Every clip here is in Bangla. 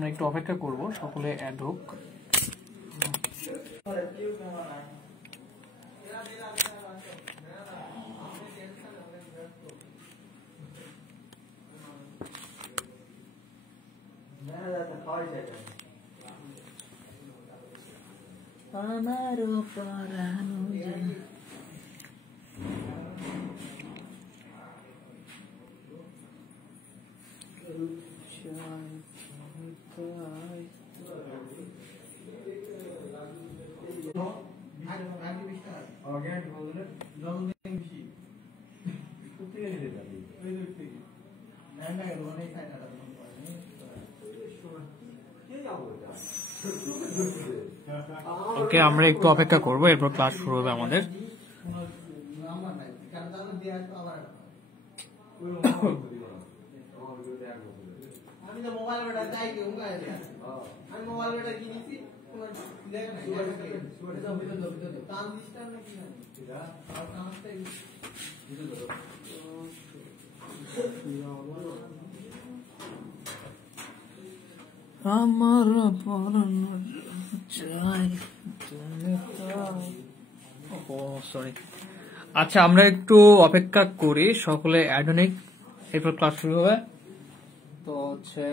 আমরা একটু অপেক্ষা করব সকলে অ্যাড হোক। ওকে, আমরা একটু অপেক্ষা করবো, এরপর ক্লাস শুরু হবে আমাদের। আমার সরি, আচ্ছা আমরা একটু অপেক্ষা করি, সকলে অ্যাডনিক, এরপর ক্লাস শুরু হবে। তো হচ্ছে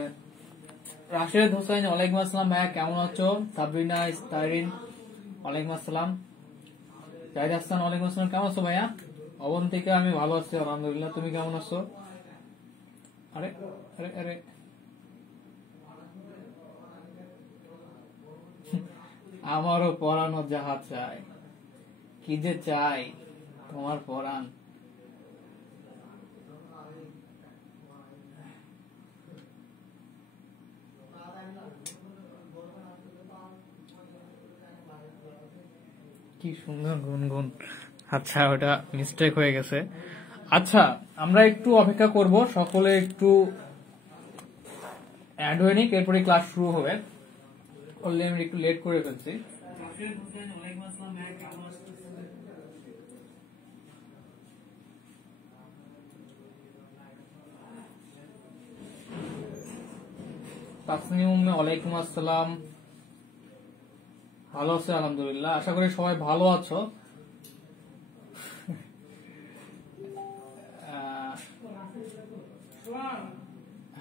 রাশেদ হোসেন, ওয়ালাইকুম আসসালাম ভাইয়া, কেমন আছো? সাবরিনা ইস্তারিন, ওয়ালাইকুম আসসালাম। জাহিদ হাসান, ওয়ালাইকুম আসসালাম, কেমন আছো ভাইয়া? অবন্তিকা, আমি ভালো আছি আলহামদুলিল্লাহ, তুমি কেমন আছো? আরে আরে আরে আমারও পরানো যাহা চাই, কি যে চাই তোমার পরাণ। কি সুন্দর গুনগুন। আচ্ছা, ওটা মিস্টেক হয়ে গেছে। আচ্ছা, আমরা একটু অপেক্ষা করব, সকলে একটু অ্যাড হয়ে নিক, এরপরে ক্লাস শুরু হবে। অলরেডি আমি একটু লেট করে ফেলছি। তাসনিম, ওয়ালাইকুম আসসালাম, ভালো আছে আলহামদুলিল্লাহ, আশা করি সবাই ভালো আছো।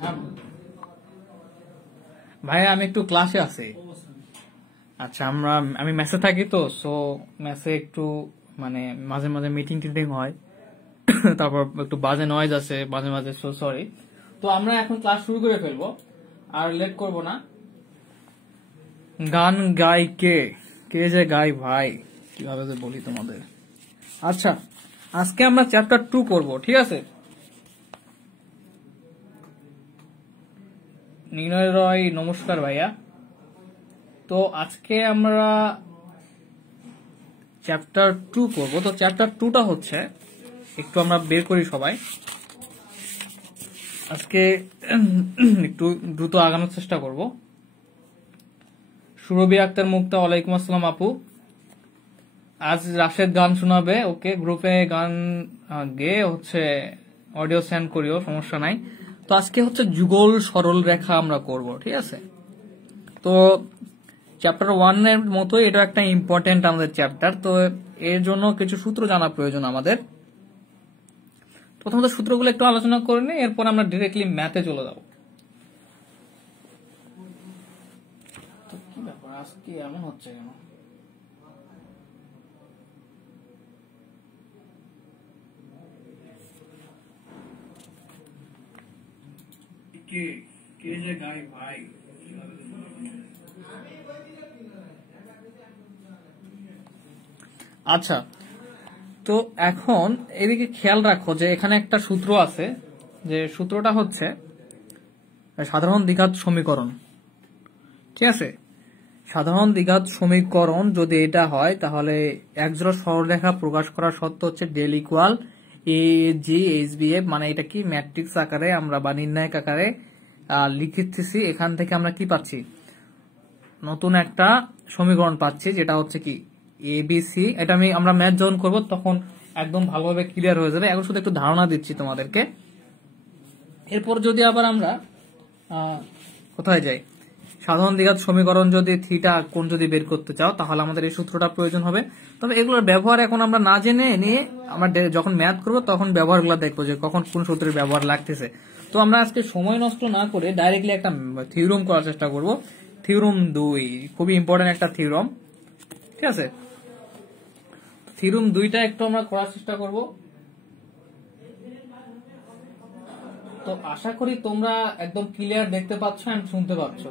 হ্যাঁ ভাইয়া, আমি একটু ক্লাসে আছি। আচ্ছা, আমি মেসে থাকি, তো সো মেসে একটু মানে মাঝে মাঝে মিটিং টিটিং হয়, তারপর একটু বাজে নয়েজ আছে মাঝে মাঝে, সো সরি। তো আমরা এখন ক্লাস শুরু করে ফেলবো, আর লেট করব না। গান গাই কে, কে যে গাই ভাই, কিভাবে যে বলি তোমাদের। আচ্ছা, আজকে আমরা চ্যাপ্টার 2 করব, ঠিক আছে? নির্ণয় রয়, নমস্কার ভাইয়া। তো আজকে আমরা চ্যাপ্টার 2 করব। তো চ্যাপ্টার 2টা হচ্ছে, একটু আমরা বের করি সবাই, আজকে একটু দ্রুত আগানোর চেষ্টা করব। সুরভি আক্তার মুক্তা, ওয়ালাইকুম আসসালাম আপু। আজ রাশেদ গান শোনাবে, ওকে, গ্রুপে গান গেয়ে হচ্ছে অডিও সেন্ড করিও, সমস্যা নাই। তো আজকে হচ্ছে যুগল সরল রেখা আমরা করব, ঠিক আছে? তো চ্যাপ্টার 1 এর মতোই এটা একটা ইম্পর্টেন্ট আমাদের চ্যাপ্টার, তো এর জন্য কিছু সূত্র জানা প্রয়োজন আমাদের। প্রথমত সূত্রগুলো একটু আলোচনা করে নিই, এরপর আমরা ডিরেক্টলি ম্যাথে চলে যাব। তো কি ব্যাপার, আজকে এমন হচ্ছে কেন? কে যে গাই ভাই। আচ্ছা, তো এখন এদিকে খেয়াল রাখো যে এখানে একটা সূত্র আছে, যে সূত্রটা হচ্ছে সাধারণ দ্বিঘাত সমীকরণ, ঠিক আছে? সাধারণ দ্বিঘাত সমীকরণ যদি এটা হয়, তাহলে একজোড়া সরলরেখা প্রকাশ করার শর্ত হচ্ছে ডেল ইকুয়াল এ জি এইচ বি এফ, মানে এটা কি ম্যাট্রিক্স আকারে আমরা বা নির্ণায়ক আকারে লিখেছি। এখান থেকে আমরা কি পাচ্ছি, নতুন একটা সমীকরণ পাচ্ছি, যেটা হচ্ছে কি এবিসি। এটা আমরা ম্যাথ যখন করবো তখন একদম ভালোভাবে ক্লিয়ার হয়ে যাবে, এখন শুধু একটু ধারণা দিচ্ছি তোমাদেরকে। এরপর যদি আবার আমরা কোথায় যাই, সাধারণ দ্বিঘাত সমীকরণ যদি থিটা কোণ যদি বের করতে চাও তাহলে আমাদের এই সূত্রটা প্রয়োজন হবে। তবে এগুলোর ব্যবহার এখন আমরা না জেনে নিয়ে আমরা যখন ম্যাথ করবো তখন ব্যবহারগুলো দেখবো যে কখন কোন সূত্রের ব্যবহার লাগতেছে। তো আমরা আজকে সময় নষ্ট না করে ডাইরেক্টলি একটা থিওরাম করার চেষ্টা করব। থিওরাম 2 খুবই ইম্পর্টেন্ট একটা থিওরাম, ঠিক আছে। থিওরাম 2টা একটু আমরা করার চেষ্টা করব। তো আশা করি তোমরা একদম ক্লিয়ার দেখতে পাচ্ছ এন্ড শুনতে পাচ্ছ।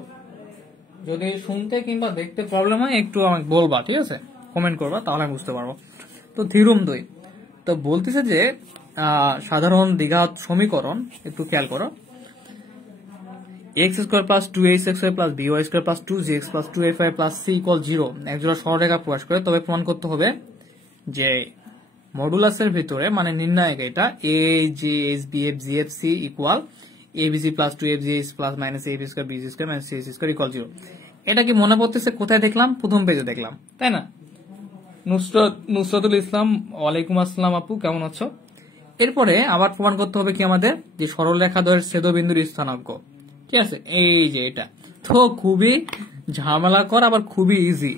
যদি শুনতে কিংবা দেখতে প্রবলেম হয় একটু আমাকে বলবা, ঠিক আছে, কমেন্ট করবা, তাহলে আমি বুঝতে পারবো। তো থিওরাম 2 তো বলতেছে যে সাধারণ দ্বিঘাত সমীকরণ, একটু খেয়াল করো, x² + 2ax² + by² + 2gx + 2ay + c = 0 একজোড়া সরলরেখা প্রকাশ করে। তবে প্রমাণ করতে হবে যে মডুলাসের ভিতরে মানে নির্ণায়ক এটা a j h b f g f c equal abc + 2fgh + -ab² bg² - ch² = 0। এটা কি মনে পড়তেছে? কোথায় দেখলাম? প্রথম পেজে দেখলাম, তাই না? নুসরাতুল ইসলাম, ওয়ালাইকুম আসসালাম আপু, কেমন আছো? এরপরে আবার প্রমাণ করতে হবে কি আমাদের, যে সরলরেখাদ্বয়ের ছেদবিন্দুর স্থানাঙ্ক, ঠিক আছে, এই যে এটা। তো খুবই ঝামেলাকর আবার খুবই ইজি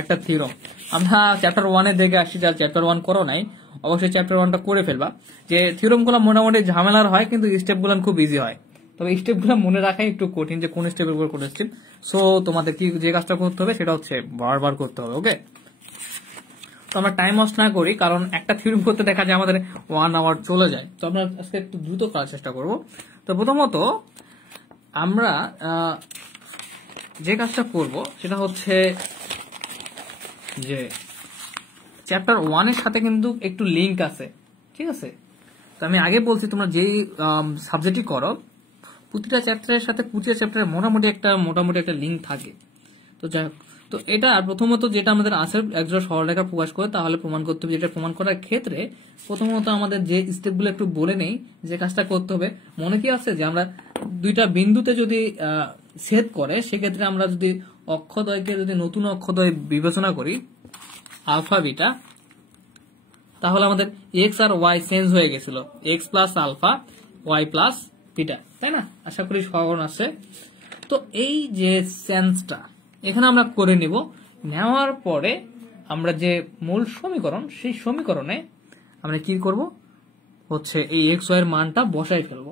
একটা থিওরাম। আমরা চ্যাপ্টার 1-এ দেখে আসছি, যারা চ্যাপ্টার 1 করো নাই অবশ্যই চ্যাপ্টার 1টা করে ফেলবা। যে থিওরাম গুলো মোটামুটি ঝামেলার হয় কিন্তু স্টেপ গুলো খুব ইজি হয়। তবে স্টেপ গুলো মনে রাখাই একটু কঠিন, যে কোন স্টেপের উপর কোন স্টেপ। সো তোমাদের কি যে কাজটা করতে হবে সেটা হচ্ছে বারবার করতে হবে, ওকে। তো আমরা টাইম ওয়েস্ট না করি, কারণ একটা থিওরাম করতে দেখা যায় আমাদের 1 আওয়ার চলে যায়। তো আমরা আজকে একটু দ্রুত করার চেষ্টা করব। তো প্রথমত আমরা যে কাজটা করব সেটা হচ্ছে যে চ্যাপ্টার 1-এর সাথে কিন্তু একটু লিঙ্ক আছে, ঠিক আছে। তো আমি আগে বলছি তোমরা যেই সাবজেক্টই করো প্রতিটা চ্যাপ্টারের সাথে প্রতিটা চ্যাপ্টারের মোটামুটি একটা লিঙ্ক থাকে। তো যাই হোক, তো এটা প্রথমত যেটা আমাদের আছে একজোড়া সরলরেখা প্রকাশ করে, তাহলে প্রমাণ করতে হবে। যেটা প্রমাণ করার ক্ষেত্রে প্রথমত আমাদের যে স্টেপগুলো একটু বলে নেই, যে কাজটা করতে হবে। মনে কি আছে যে আমরা দুইটা বিন্দুতে যদি ছেদ করে, সেক্ষেত্রে আমরা যদি অক্ষদ্বয়কে যদি নতুন অক্ষদ্বয় বিবেচনা করি আলফা বিটা, তাহলে আমাদের এক্স আর ওয়াই চেঞ্জ হয়ে গেছিল, x plus alpha y plus beta, তাই না? আশা করি স্মরণ আছে। তো এই যে চেঞ্জটা এখানে আমরা করে নিব। নেওয়ার পরে আমরা যে মূল সমীকরণ, সেই সমীকরণে আমরা কি করব হচ্ছে এই এক্স ওয়াই এর মানটা বসাই ফেলব।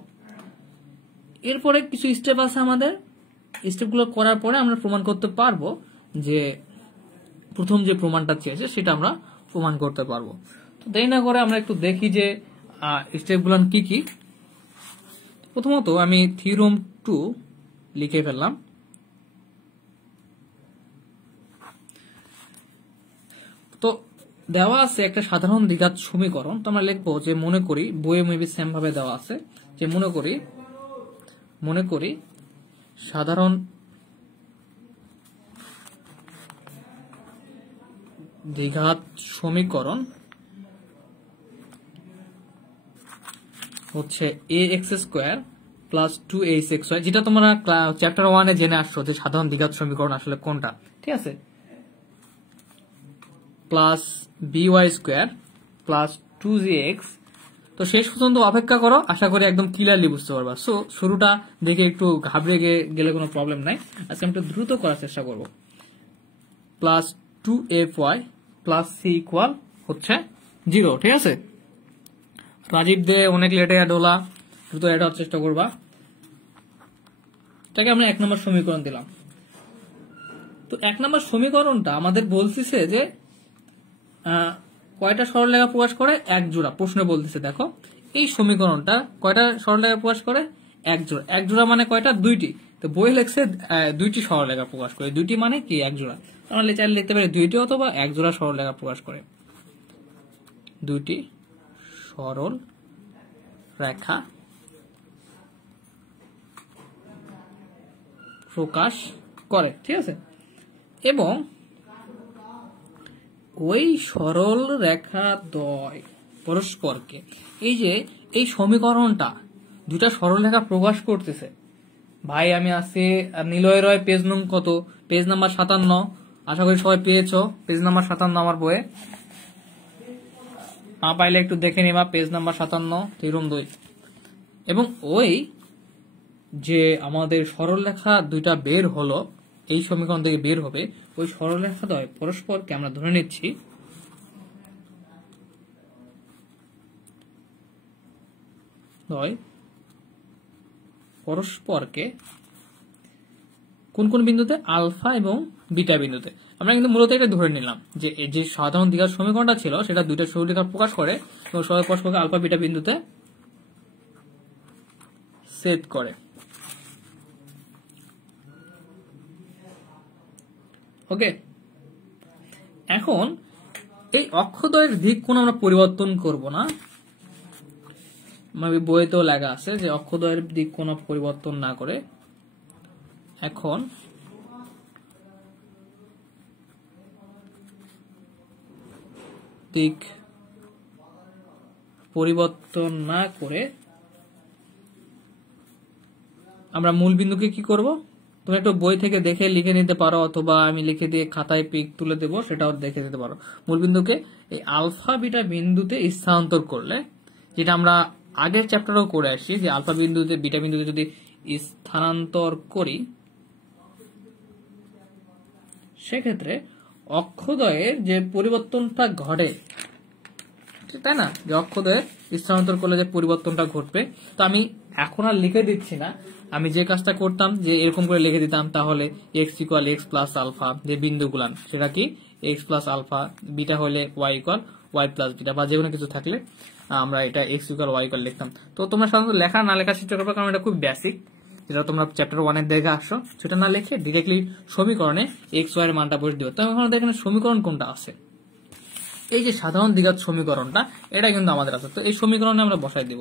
এরপরে কিছু স্টেপ আছে আমাদের, স্টেপগুলো করার পরে আমরা প্রমাণ করতে পারবো যে প্রথম যে প্রমাণটা চেয়েছে সেটা আমরা প্রমাণ করতে পারবো। তো দেরি না করে আমরা একটু দেখি যে স্টেপগুলো কি কি। প্রথমত আমি থিওরাম 2 লিখে ফেললাম। তো দেওয়া আছে একটা সাধারণ দ্বিঘাত সমীকরণ। তো আমরা লিখবো যে মনে করি, বইয়ে মেবি সেম ভাবে দেওয়া আছে, যে মনে করি সাধারণ দ্বিঘাত সমীকরণ হচ্ছে ax² + 2ax², যেটা তোমরা চ্যাপ্টার 1-এ জেনে আসছো যে সাধারণ দ্বিঘাত সমীকরণ আসলে কোনটা, ঠিক আছে, প্লাস by² প্লাস 2gx। তো শেষ পর্যন্ত অপেক্ষা করো, আশা করি একদম ক্লিয়ারলি বুঝতে পারবা। সো শুরুটা দেখে একটু ঘাবড়ে গেলে কোনো প্রবলেম নাই। আজকে আমি একটু দ্রুত করার চেষ্টা করব। Plus 2fy plus c equal হচ্ছে 0, ঠিক আছে। রাজীব দে অনেক লেটে অ্যাড হলা, দ্রুত অ্যাড হওয়ার চেষ্টা করবা। এটাকে আমরা 1 নম্বর সমীকরণ দিলাম। তো 1 নম্বর সমীকরণটা আমাদের বলতেছে যে কয়টা সরলরেখা প্রকাশ করে? এক জোড়া। প্রশ্ন বলতেছে দেখো এই সমীকরণটা কয়টা সরলরেখা প্রকাশ করে? এক জোড়া। এক জোড়া মানে কয়টা? 2টি। তো বই লেখছে 2টি সরলরেখা প্রকাশ করে। 2টি মানে কি? এক জোড়া। তাহলে চাইলে লিখতে পারি 2টি অথবা এক জোড়া সরলরেখা প্রকাশ করে। 2টি সরল রেখা প্রকাশ করে, ঠিক আছে। এবং ওই সরল রেখা দ্বয় পরস্পরকে, এই যে এই সমীকরণটা দুটা সরল রেখা প্রকাশ করতেছে। ভাই আমি আছি নিলয় রয়, পেজ নং কত? Page number 57। আশা করি সবাই পেয়েছো পেজ নাম্বার 57 আমার বইয়ে। না পাইলে একটু দেখে নিবা, পেজ নাম্বার 57 থিওরাম 2। এবং ওই যে আমাদের সরল রেখা দুইটা বের হলো, এই সমীকরণ থেকে বের হবে ওই সরলরেখাদ্বয় পরস্পরকে আমরা ধরে নিচ্ছি পরস্পরকে কোন কোন বিন্দুতে, আলফা এবং বিটা বিন্দুতে। আমরা কিন্তু মূলত এটা ধরে নিলাম যে যে সাধারণ দ্বিঘাত সমীকরণটা ছিল সেটা দুইটা সরলরেখা প্রকাশ করে এবং পরস্পরকে আলফা বিটা বিন্দুতে ছেদ করে। ওকে, এখন এই অক্ষদ্বয়ের দিক কোণ আমরা পরিবর্তন করব না, বইতেও লেখা আছে যে অক্ষদ্বয়ের দিক কোণ পরিবর্তন না করে এখন দিক পরিবর্তন না করে আমরা মূল বিন্দুকে কি করব, তুমি একটু বই থেকে দেখে লিখে নিতে পারো অথবা আমি লিখে দিয়ে খাতায় পিক তুলে দেবো, সেটাও দেখে দিতে পারো। মূল বিন্দুকে এই আলফা বিটা বিন্দুতে স্থানান্তর করলে, যেটা আমরা আগের চ্যাপ্টারেও করে আসছি, যে আলফা বিন্দুতে বিটা বিন্দুতে যদি স্থানান্তর করি সেক্ষেত্রে অক্ষদ্বয়ের যে পরিবর্তনটা ঘটে, তাই না, যে অক্ষদ্বয়ের স্থানান্তর করলে যে পরিবর্তনটা ঘটবে। তো আমি এখন আর লিখে দিচ্ছি না, আমি যে কাজটা করতাম যে এরকম করে লিখে দিতাম, তাহলে x equal x plus alpha, যে বিন্দুগুলান সেটা কি এক্স প্লাস আলফা, বিটা হলে y equal y plus beta, বা যে কোনো কিছু থাকলে আমরা এটা এক্স ইকুয়াল ওয়াই ইকুয়াল লিখতাম। তো তোমরা সাধারণত লেখা না লেখা চেষ্টা করবে, কারণ এটা খুব বেসিক, যেটা তোমরা চ্যাপ্টার 1 দেখে আসছো, সেটা না লিখে ডিরেক্টলি সমীকরণে এক্স ওয়াই এর মানটা বসে দিবে। তো এখন এখানে সমীকরণ কোনটা আছে, এই যে সাধারণ দ্বিঘাত সমীকরণটা, এটা কিন্তু আমাদের আছে। তো এই সমীকরণে আমরা বসাই দিব,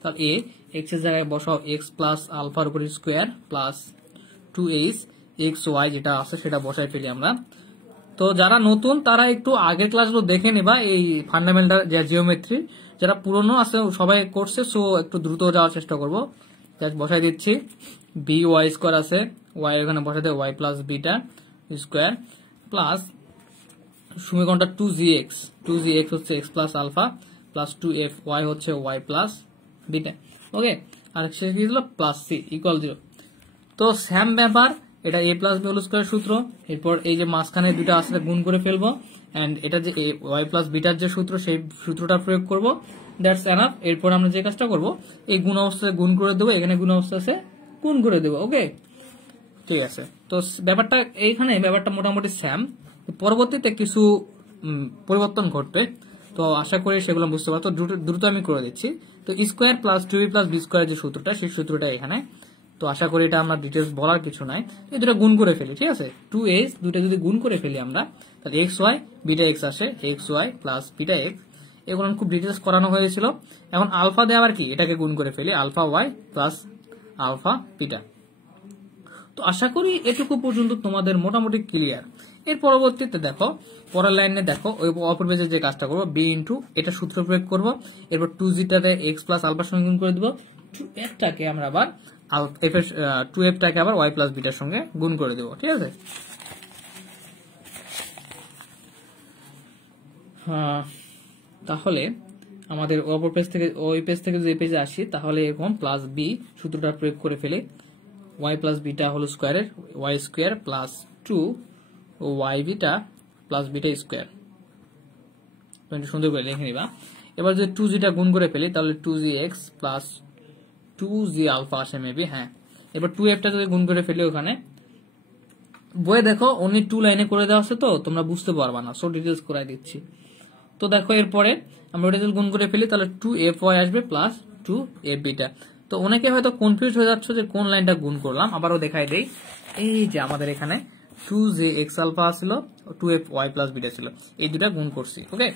তাহলে এ এক্স এর জায়গায় বসাও এক্স প্লাস আলফার উপর square plus 2h x Y যেটা আছে সেটা বসাই ফেলি আমরা। তো যারা নতুন তারা একটু আগের ক্লাসগুলো দেখে নেবা, এই ফান্ডামেন্টাল যে জিওমেট্রি, যারা পুরনো আছে সবাই করছে, সো একটু দ্রুত যাওয়ার চেষ্টা করবো। বসাই দিচ্ছি বি ওয়াই স্কোয়ার আছে, ওয়াই এখানে বসাই দেয় y plus beta square plus সমীকরণটা 2gx হচ্ছে x plus alpha plus 2fy হচ্ছে ওয়াই প্লাস বিটা। ওকে, আর শেষ কি দিল প্লাস সি ইকুয়াল 0। তো সেম ব্যাপার, এটা এ প্লাস বি হোল স্কয়ার সূত্র, এরপর এই যে মাঝখানে দুটো আছে গুণ করে ফেলবো, এন্ড এটা যে ওয়াই প্লাস বিটার যে সূত্র সেই সূত্রটা প্রয়োগ করব, দ্যাটস এনাফ। এরপর আমরা যে কাজটা করব, এই গুণ অবস্থায় গুণ করে দেবো, এখানে গুণ অবস্থা আছে গুণ করে দেবো। ওকে, ঠিক আছে। তো ব্যাপারটা এইখানে ব্যাপারটা মোটামুটি সেম, পরবর্তীতে কিছু পরিবর্তন ঘটবে, তো আশা করি সেগুলো বুঝতে পারো। তো দ্রুত আমি করে দিচ্ছি। তো square plus 2b plus b square যে সূত্রটা, সেই সূত্রটা এখানে, তো আশা করি এটা আমরা ডিটেলস বলার কিছু নাই, এই দুটো গুণ করে ফেলি, ঠিক আছে। 2h দুটো যদি গুণ করে ফেলি আমরা, তাহলে এক্স ওয়াই বিটা এক্স আসে, x y plus beta x, এগুলো খুব ডিটেলস করানো হয়েছিল। এখন আলফা দিয়ে আবার কি এটাকে গুণ করে ফেলি, alpha y plus alpha beta. তো আশা করি এটুকু পর্যন্ত তোমাদের মোটামুটি ক্লিয়ার। এর পরবর্তীতে দেখো, পরের লাইনে দেখো, ওই অপর পেজে যে কাজটা করবো, বি ইন্টু এটা সূত্র প্রয়োগ করবো, এরপর 2gটাতে এক্স প্লাস আলফার সঙ্গে গুণ করে দেবো, 2fটাকে আমরা আবার 2fটাকে আবার ওয়াই প্লাস বিটার সঙ্গে গুণ করে দেবো, ঠিক আছে। তাহলে আমাদের অপর পেজ থেকে ওই পেজ থেকে যে পেজে আসি, তাহলে এরকম প্লাস বি সূত্রটা প্রয়োগ করে ফেলে ওয়াই প্লাস বিটা হোল স্কোয়ারের y square plus 2 y beta plus beta square, সুন্দর করে লিখে নিবা। এবার যদি 2gটা গুণ করে ফেলি, তাহলে 2gx প্লাস 2g আলফা আসে মেবি, হ্যাঁ। এবার 2fটা যদি গুণ করে ফেলি, ওখানে বইয়ে দেখো অনলি 2 লাইনে করে দেওয়া আছে, তো তোমরা বুঝতে পারবা না, সো ডিটেলস করাই দিচ্ছি। তো দেখো এরপরে আমরা এটা যদি গুণ করে ফেলি, তাহলে 2fy আসবে প্লাস 2f বিটা। তো অনেকে হয়তো কনফিউজ হয়ে যাচ্ছে যে কোন লাইনটা গুণ করলাম, আবারও দেখাই দেই। এই যে আমাদের এখানে 2jx আলফা ছিল, 2fy প্লাস বিটা ছিল, এই দুটা গুণ করছি। ওকে,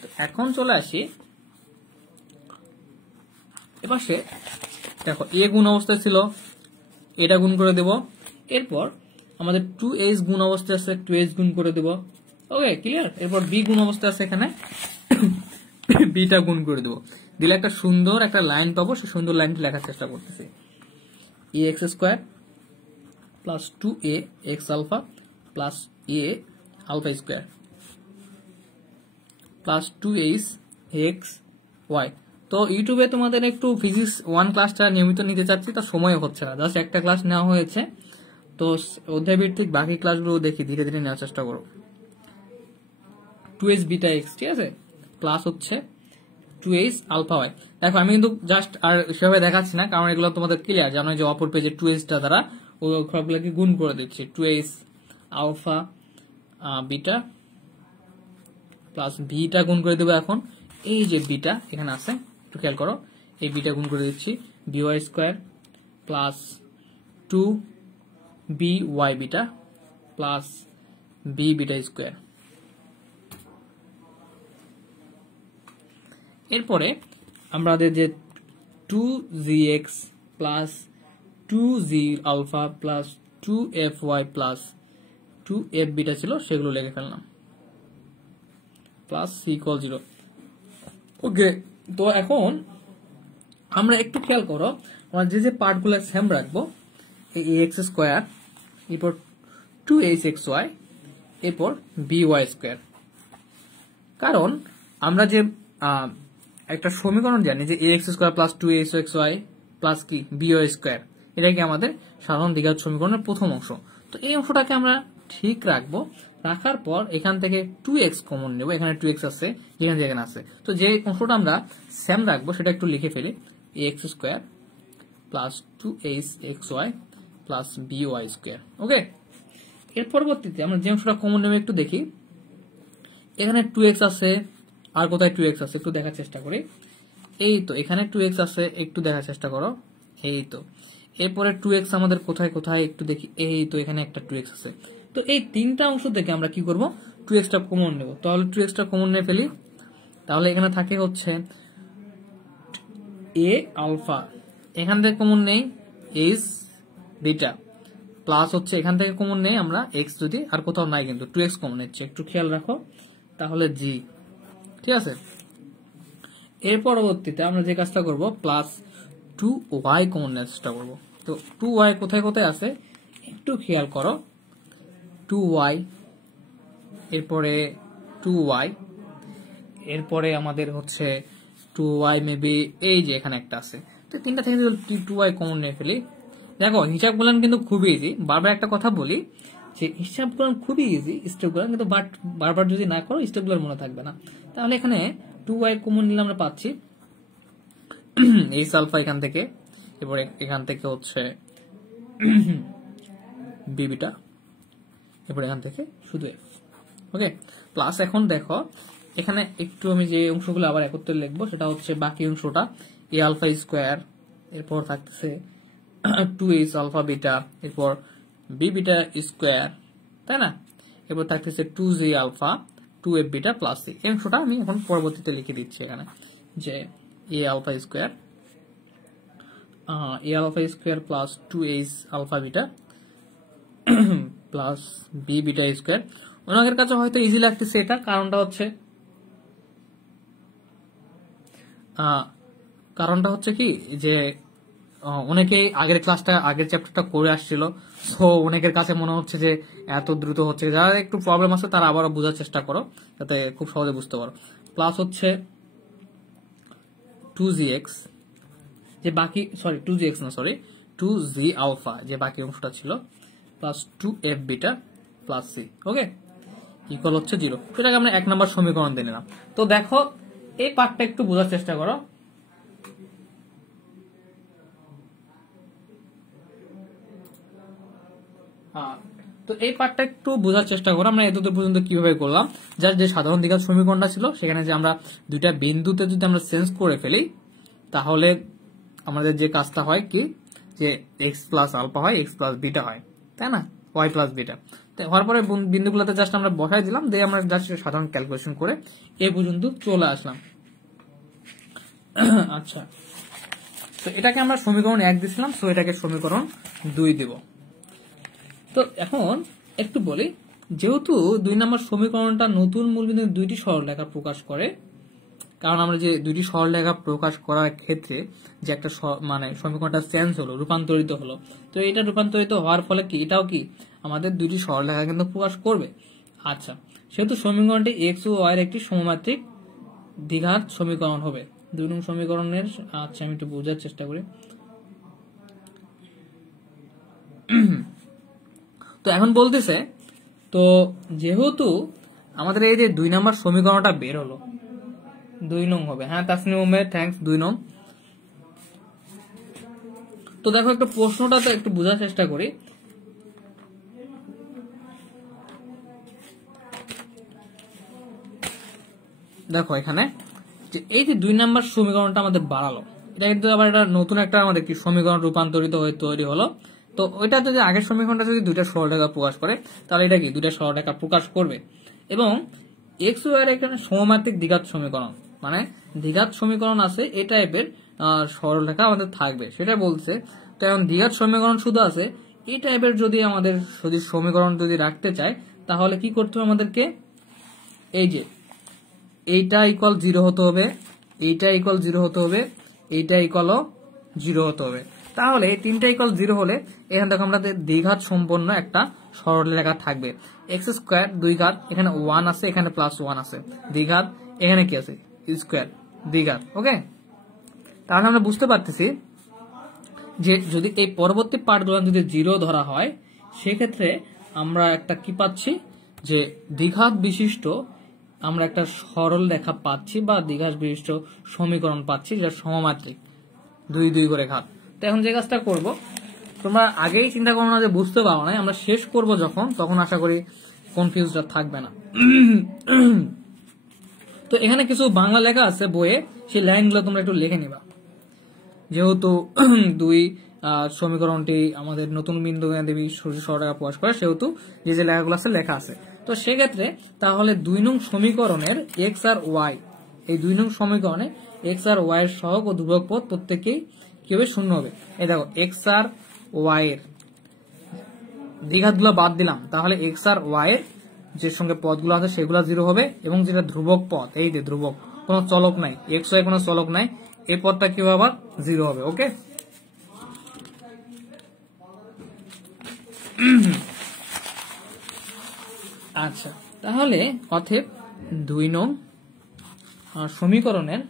তো এখন চলে আসি এপাশে, দেখো এ গুণ অবস্থায় ছিল, এটা গুণ করে দেব, এরপর আমাদের 2h গুণ অবস্থায় আছে, 2h গুণ করে দেব। ওকে, ক্লিয়ার। এরপর বি গুণ অবস্থায় আছে, এখানে বিটা গুণ করে দেব, দিলে একটা সুন্দর একটা লাইন পাবো, সেই সুন্দর লাইনটি লেখার চেষ্টা করতেছি। A x square plus 2a x alpha plus a alpha square plus 2h x y. তো ইউটিউবে তোমাদের একটু ফিজিক্স 1 ক্লাসটা নিয়মিত নিতে চাচ্ছি, তো সময় হচ্ছে না, জাস্ট একটা ক্লাস নেওয়া হয়েছে। তো অধ্যায় ভিত্তিক বাকি ক্লাসগুলো দেখি ধীরে ধীরে নেওয়ার চেষ্টা করো। 2h বিটা এক্স, ঠিক আছে, প্লাস হচ্ছে 2h আলফা ওয়াই। দেখো আমি কিন্তু জাস্ট আর সেভাবে দেখাচ্ছি না, কারণ এগুলো তোমাদের ক্লিয়ার, জানো যে অপর পেজে 2h টা দ্বারা ওই অক্ষরগুলোকে গুণ করে দিচ্ছি। 2h alpha beta plus beta গুণ করে দেবো। এখন এই যে বিটা এখানে আছে, একটু খেয়াল করো, এই বিটা গুণ করে দিচ্ছি by square plus 2by beta plus b beta square. এরপরে আমাদের যে 2gx plus 2g alpha plus 2fy plus 2f beta ছিল সেগুলো লিখে ফেললাম প্লাস c ইকুয়াল 0। ওকে, তো এখন আমরা একটু খেয়াল করো, আমরা যে পার্টগুলো সেম রাখবো, এই ax স্কোয়ার, এরপর 2hxy, এরপর by স্কোয়ার। কারণ আমরা যে একটা সমীকরণ জানি যে ax square plus 2hxy plus কি by স্কোয়ার, এটা কি আমাদের সাধারণ দ্বিঘাত সমীকরণের প্রথম অংশ। তো এই অংশটাকে আমরা ঠিক রাখবো, রাখার পর এখান থেকে 2x কমন নেব, এখানে 2x আছে, যেখানে যেখানে আছে। তো যে অংশটা আমরা সেম রাখবো সেটা একটু লিখে ফেলি, ax square plus 2hxy plus by square. Okay, এর পরবর্তীতে আমরা যে অংশটা কমন নেব একটু দেখি, এখানে 2x আছে, আর কোথায় 2x আছে একটু দেখার চেষ্টা করি। এই তো এখানে 2x আছে, একটু দেখার চেষ্টা করো, এই তো। এরপরে 2x আমাদের কোথায় কোথায় একটু দেখি, এই তো এখানে একটা 2x আছে। তো এই তিনটা অংশ থেকে আমরা কি করব, 2x টা কমন নেব। তাহলে 2x টা কমন নিয়ে ফেলি, তাহলে এখানে থাকে হচ্ছে a আলফা, এখান থেকে কমন নেই h বিটা, প্লাস হচ্ছে এখান থেকে কমন নেই আমরা x, যদি আর কোথাও নাই কিন্তু 2x কমন নিচ্ছে, একটু খেয়াল রাখো, তাহলে g, ঠিক আছে। এর পরবর্তীতে আমরা যে কাজটা করব, প্লাস 2y কমন নেওয়ার চেষ্টা করবো। তো 2y কোথায় কোথায় আছে একটু খেয়াল করো, 2y, এরপরে 2y, এরপরে আমাদের হচ্ছে 2y মেবি এই যে এখানে একটা আছে। তো তিনটা থেকে 2y কমন নিয়ে ফেলি। দেখো হিসাব করলাম কিন্তু খুবই ইজি, বারবার একটা কথা বলি যে হিসাব করলাম খুবই ইজি, স্টেপ করলাম কিন্তু বাট বারবার যদি না করো স্টেপ গুলো মনে থাকবে না। তাহলে এখানে 2y কমন নিলে আমরা পাচ্ছি h আলফা এখান থেকে, এরপরে এখান থেকে হচ্ছে b বিটা, এরপর এখান থেকে শুধু f। ওকে, প্লাস এখন দেখো এখানে একটু আমি যে অংশগুলো আবার একত্রে লিখবো সেটা হচ্ছে বাকি অংশটা a আলফা স্কোয়ার, এরপর থাকতেছে 2h আলফা বিটা, এরপর b বিটা স্কোয়ার, তাই না, এরপর থাকতেছে 2g alpha 2f beta plus c। এই অংশটা আমি এখন পরবর্তীতে লিখে দিচ্ছি এখানে, যে a alpha square plus 2h alpha beta plus b beta square. ওনাদের কাছে হয়তো ইজি লাগতেছে এটা, কারণটা হচ্ছে কি যে অনেকেই আগের চ্যাপ্টারটা করে আসছিল, সো অনেকের কাছে মনে হচ্ছে যে এত দ্রুত হচ্ছে। যারা একটু প্রবলেম আছে তারা আবারও বোঝার চেষ্টা করো যাতে খুব সহজে বুঝতে পারো। প্লাস হচ্ছে 2gx, যে বাকি 2g আলফা যে বাকি অংশটা ছিল, plus 2f beta plus c। ওকে, ইকুয়াল হচ্ছে 0। সেটাকে আমরা 1 নম্বর সমীকরণ দিয়ে নিলাম। তো দেখো এই পার্টটা একটু বোঝার চেষ্টা করো। তো এই পার্টটা একটু বোঝার চেষ্টা করো, আমরা এতদূর পর্যন্ত কিভাবে করলাম। যার যে সাধারণ দ্বিঘাত সমীকরণটা ছিল সেখানে যে আমরা দুইটা বিন্দুতে যদি আমরা চেঞ্জ করে ফেলি, তাহলে আমাদের যে কাজটা হয় কি, যে এক্স প্লাস আলফা হয়, এক্স প্লাস বিটা হয়, তাই না, ওয়াই প্লাস বিটা। হওয়ার পরে বিন্দুগুলোতে জাস্ট আমরা বসাই দিলাম, দিয়ে আমরা জাস্ট সাধারণ ক্যালকুলেশন করে এ পর্যন্ত চলে আসলাম। আচ্ছা, তো এটাকে আমরা সমীকরণ 1 দিছিলাম, সো এটাকে সমীকরণ 2 দিব। তো এখন একটু বলি, যেহেতু 2 নম্বর সমীকরণটা নতুন মূলবিন্দুর দুইটি সরলরেখা প্রকাশ করে, কারণ আমরা যে দুইটি সরলরেখা প্রকাশ করার ক্ষেত্রে যে একটা মানে সমীকরণটা চেঞ্জ হলো, রূপান্তরিত হলো, তো এটা রূপান্তরিত হওয়ার ফলে কি এটাও কি আমাদের দুইটি সরলরেখা কিন্তু প্রকাশ করবে। আচ্ছা, সেহেতু সমীকরণটি এক্স ও ওয়াই এর একটি সমমাত্রিক দ্বিঘাত সমীকরণ হবে। 2 নং সমীকরণের, আচ্ছা আমি একটু বোঝার চেষ্টা করি। তো এখন বলতেছে, তো যেহেতু আমাদের এই যে 2 নম্বর সমীকরণটা বের হলো, 2 নং হবে। হ্যাঁ তাসনিম আহমেদ, থ্যাঙ্কস, 2 নং। তো দেখো একটু প্রশ্নটা তো একটু বোঝার চেষ্টা করি। দেখো এখানে যে এই যে 2 নম্বর সমীকরণটা আমাদের বাড়ালো, এটা কিন্তু আবার এটা নতুন একটা আমাদের কি সমীকরণ রূপান্তরিত হয়ে তৈরি হলো। তো ওইটা যদি আগের সমীকরণটা যদি 2টা সরলরেখা প্রকাশ করে, তাহলে এটা কি 2টা সরলরেখা প্রকাশ করবে। এবং এক্স ওয়াই এর এখানে সমমাত্রিক দ্বিঘাত সমীকরণ, মানে দ্বিঘাত সমীকরণ আছে এই টাইপের সরলরেখা আমাদের থাকবে সেটা বলছে। তো এখন দ্বিঘাত সমীকরণ শুধু আছে এই টাইপের যদি আমাদের যদি সমীকরণ যদি রাখতে চাই, তাহলে কি করতে হবে আমাদেরকে, এই যে এইটা ইকুয়াল 0 হতে হবে, এইটা ইকুয়াল 0 হতে হবে, এইটা ইকুয়ালও 0 হতে হবে। তাহলে এই তিনটা ইকুয়াল 0 হলে এখানে দেখো আমাদের দ্বিঘাত সম্পন্ন একটা সরলরেখা থাকবে। এক্স স্কোয়ার 2 ঘাত, এখানে 1 আছে, এখানে +1 আছে, দ্বিঘাত, এখানে কি আছে স্কোয়ার, দ্বিঘাত। ওকে, তাহলে আমরা বুঝতে পারতেছি যে যদি এই পরবর্তী পার্টগুলো যদি 0 ধরা হয়, সেক্ষেত্রে আমরা একটা কি পাচ্ছি, যে দ্বিঘাত বিশিষ্ট আমরা একটা সরল রেখা পাচ্ছি বা দ্বিঘাত বিশিষ্ট সমীকরণ পাচ্ছি, যেটা সমমাত্রিক 2 2 করে ঘাত। তো এখন যে কাজটা করব, তোমরা আগেই চিন্তা করো না যে বুঝতে পারো না, আমরা শেষ করব যখন, তখন আশা করি কনফিউজড থাকবে না। তো এখানে কিছু বাংলা লেখা আছে বইয়ে, সেই লাইনগুলো তোমরা একটু লিখে নিবা। যেহেতু 2 সমীকরণটি আমাদের নতুন বিন্দু দেবী সরলরেখা প্রকাশ করে, সেহেতু যে যে লেখাগুলো আছে লেখা আছে। তো সেক্ষেত্রে তাহলে 2 নং সমীকরণের এক্স আর ওয়াই, এই 2 নং সমীকরণে এক্স আর ওয়াই এর সহগ ও ধ্রুবক পদ প্রত্যেকেই কি হবে, 0 হবে। এই দেখো এক্স আর ওয়াই এর দ্বিঘাতগুলো বাদ দিলাম, তাহলে এক্স আর ওয়াই এর যে সঙ্গে পদগুলো আছে সেগুলো 0 হবে, এবং যেটা ধ্রুবক পদ, এই যে ধ্রুবক, কোনো চলক নাই, এক্স ওয়াই কোনো চলক নাই, এই পদটা কি হবে, আবার 0 হবে। ওকে, আচ্ছা, তাহলে অতএব 2 নং সমীকরণের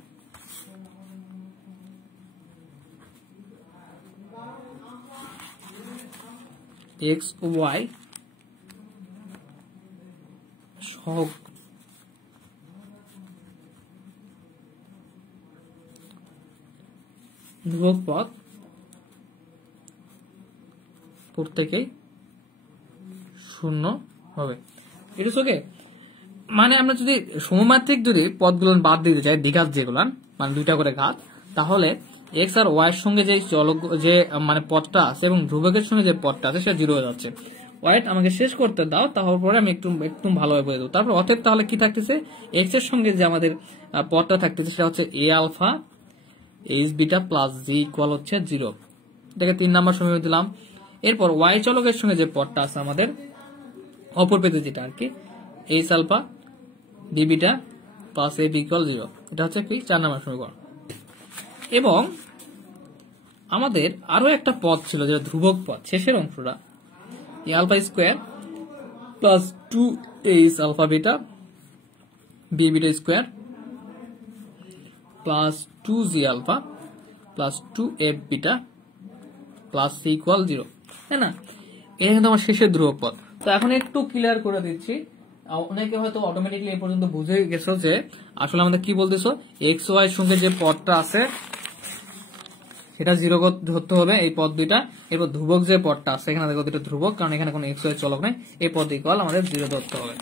এক্স ওয়াই সহগ ধ্রুবক পদ প্রত্যেকেই 0 হবে। এটা ওকে, মানে আমরা যদি সমমাত্রিক যদি পদগুলো বাদ দিতে চাই, দ্বিঘাত যেগুলো মানে 2টা করে ঘাত, তাহলে এক্স আর ওয়াই এর সঙ্গে যে চলক যে মানে পদটা আছে এবং ধ্রুবকের সঙ্গে যে পদটা আছে সেটা 0 হয়ে যাচ্ছে। ওয়াইট আমাকে শেষ করতে দাও, তারপরে আমি একটু একটু ভালোভাবে বলে দেবো। তারপর অতএব তাহলে কি থাকতেছে, এক্স এর সঙ্গে যে আমাদের পদটা থাকতেছে সেটা হচ্ছে এ alpha H beta plus g equal হচ্ছে 0। এটাকে 3 নম্বর সমীকরণ দিলাম। এরপর ওয়াই চলকের সঙ্গে যে পদটা আছে আমাদের অপর পেতে, যেটা আর কি h alpha d beta plus a b equal 0, এটা হচ্ছে কি 4 নম্বর সমীকরণ। এবং আমাদের আরো একটা পদ ছিল যেটা ধ্রুবক পদ, শেষের অংশটা a alpha square plus 2 h alpha beta b beta square plus 2 g alpha plus 2 f beta plus c equal 0, তাই না? এটা কিন্তু আমার শেষের ধ্রুবক পদ। তো এখন একটু ক্লিয়ার করে দিচ্ছি, অনেকে হয়তো অটোমেটিকলি এই পর্যন্ত বুঝে গেছো যে আসলে আমাদের কি বলতেছো, এক্স ওয়াই এর সঙ্গে যে পদটা আছে সেটা 0 ধরতে হবে, এই পদ দুইটা। এরপর ধ্রুবক যে পদটা আছে, এখানে দেখো দুটো ধ্রুবক, কারণ এখানে কোনো এক্স ওয়াই চলক নাই, এই পদ ইকুয়াল আমাদের 0 ধরতে হবে।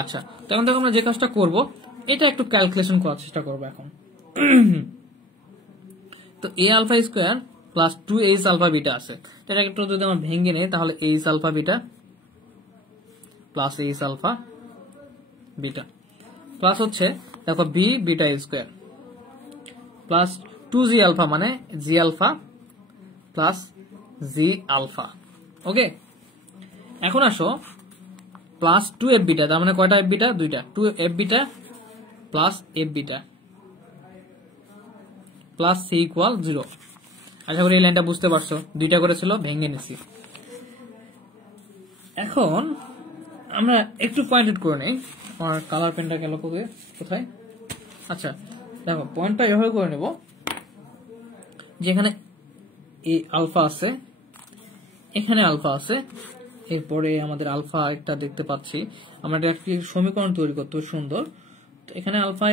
আচ্ছা, তখন দেখো আমরা যে কাজটা করব, এটা একটু ক্যালকুলেশন করার চেষ্টা করবো এখন। তো a alpha square plus 2 h alpha beta আছে, এটা একটু যদি আমরা ভেঙে নেই, তাহলে h alpha beta plus h alpha beta plus হচ্ছে দেখো b beta square plus 2 g alpha মানে g alpha plus g alpha. Okay, এখন আসো প্লাস 2 এফ বিটা, তার মানে কয়টা এফ বিটা, 2টা, 2 f beta plus f beta plus c equal 0। আশা করি এই লাইনটা বুঝতে পারছো, 2টা করেছিল, ভেঙে নিছি। এখন আমরা একটু পয়েন্টেড করে নেই, আমার কালার পেনটা গেল কোথায়, আচ্ছা দেখো পয়েন্টটা এভাবে করে নেব, যেখানে এই আলফা আছে, এখানে আলফা আছে, এরপরে আমাদের আলফা একটা দেখতে পাচ্ছি, আমরা একটা সমীকরণ তৈরি করতে সুন্দর। তো এখানে আলফা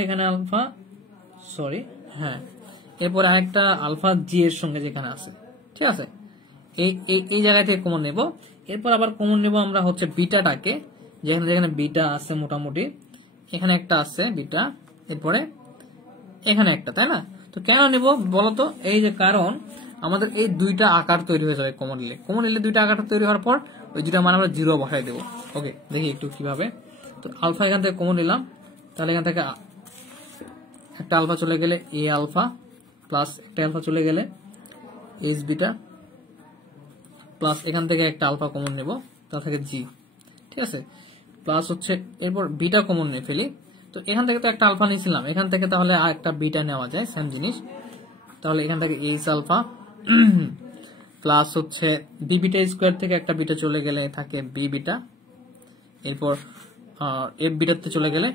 সরি, হ্যাঁ, এরপরে আরেকটা আলফা জি এর সঙ্গে যেখানে আছে, ঠিক আছে, এই জায়গা থেকে কমন নেব। এরপর আবার কমন নেব আমরা হচ্ছে বিটাটাকে, যেখানে যেখানে বিটা আছে মোটামুটি, এখানে একটা আছে বিটা, এরপরে এখানে একটা, তাই না? তো কেন নেব বলতো? এই যে কারণ আমাদের এই দুইটা আকার তৈরি হয়ে যাবে কমন নিলে দুইটা আকার তৈরি হওয়ার পর ওই দুইটা মান আমরা জিরো বসাই দেবো। ওকে, দেখি একটু কিভাবে। তো আলফা এখান থেকে কমন নিলাম, তাহলে এখান থেকে একটা আলফা চলে গেলে এ আলফা, প্লাস একটা আলফা চলে গেলে এইচ বিটা, প্লাস এখান থেকে একটা আলফা কমন নেব, তা থেকে জি, ঠিক আছে, প্লাস হচ্ছে এরপর বিটা কমন নিয়ে ফেলি। তো এখান থেকে তো একটা আলফা নিয়েছিলাম, এখান থেকে তাহলে আর একটা বিটা নেওয়া যায়, সেম জিনিস। তাহলে এখান থেকে এইচ আলফা প্লাস হচ্ছে বি বিটা স্কোয়ার থেকে একটা বিটা চলে গেলে থাকে বি বিটা, এরপর এফ বিটাতে চলে গেলে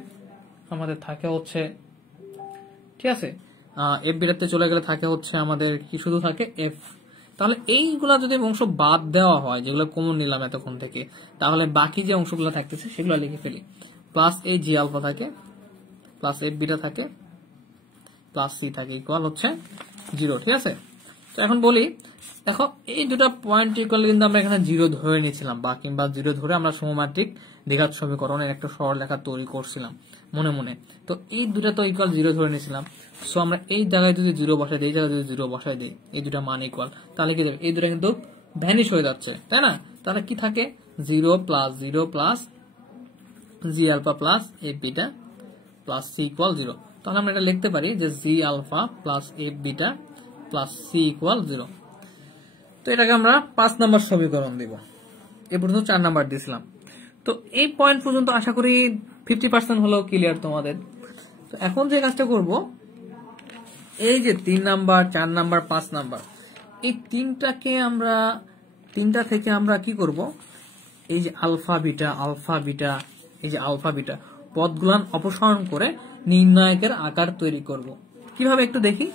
আমাদের থাকে হচ্ছে, ঠিক আছে, এফ বিটাতে চলে গেলে থাকে হচ্ছে আমাদের কি শুধু থাকে এফ। তাহলে এইগুলা যদি অংশ বাদ দেওয়া হয় যেগুলো কমন নিলাম এতক্ষণ থেকে, তাহলে বাকি যে অংশগুলো থাকতেছে সেগুলো লিখে ফেলি। প্লাস এই জি আলফা থাকে, প্লাস এফ বিটা থাকে, প্লাস সি থাকে, ইকুয়াল হচ্ছে জিরো, ঠিক আছে। তো এখন বলি, দেখো এই দুটা পয়েন্ট ইকুয়াল কিন্তু আমরা এখানে জিরো ধরে নিয়েছিলাম, বা কিংবা জিরো ধরে আমরা সমমাত্রিক দ্বিঘাত সমীকরণের একটা সরলরেখা তৈরি করছিলাম মনে মনে। তো এই দুটা তো ইকুয়াল জিরো ধরে নিয়েছিলাম, সো আমরা এই জায়গায় যদি জিরো বসাই দিই, এই জায়গায় যদি জিরো বসাই দিই, এই দুটা মান ইকুয়াল, তাহলে কি দেবে? এই দুটা কিন্তু ভ্যানিশ হয়ে যাচ্ছে, তাই না? তাহলে কি থাকে? Zero plus g alpha plus f beta plus c equal zero. তাহলে আমরা এটা লিখতে পারি যে g alpha plus f beta plus c equal zero. তো এটাকে আমরা 5 নাম্বার সমীকরণ দিব। এ পর্যন্ত 4 নাম্বার দিয়েছিলাম। তো এই পয়েন্ট পর্যন্ত আশা করি 50% হলেও ক্লিয়ার তোমাদের। তো এখন যে কাজটা করব, এই যে 3 নাম্বার 4 নাম্বার 5 নাম্বার, এই তিনটা থেকে আমরা কি করব, এই যে আলফা বিটা এই যে আলফা বিটা পদগুলান অপসারণ করে নির্ণায়কের আকার তৈরি করব। কিভাবে একটু দেখি।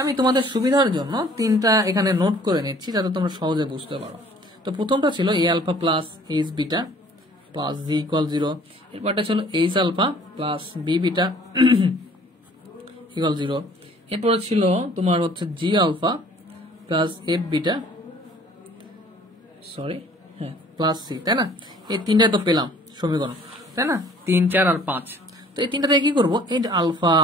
আমি তোমাদের সুবিধার জন্য তিনটা এখানে নোট করে নিচ্ছি যাতে তোমরা সহজে বুঝতে পারো। তো প্রথমটা ছিল a alpha plus h beta plus g equal zero, এরপরটা ছিল h alpha plus b beta equal zero, এরপরে ছিল তোমার হচ্ছে g alpha plus f beta plus c, তাই না? এই তিনটাই তো পেলাম সমীকরণ, তাই না? 3, 4 আর 5। তো এই তিনটা থেকে কি করবো, এই যে আলফা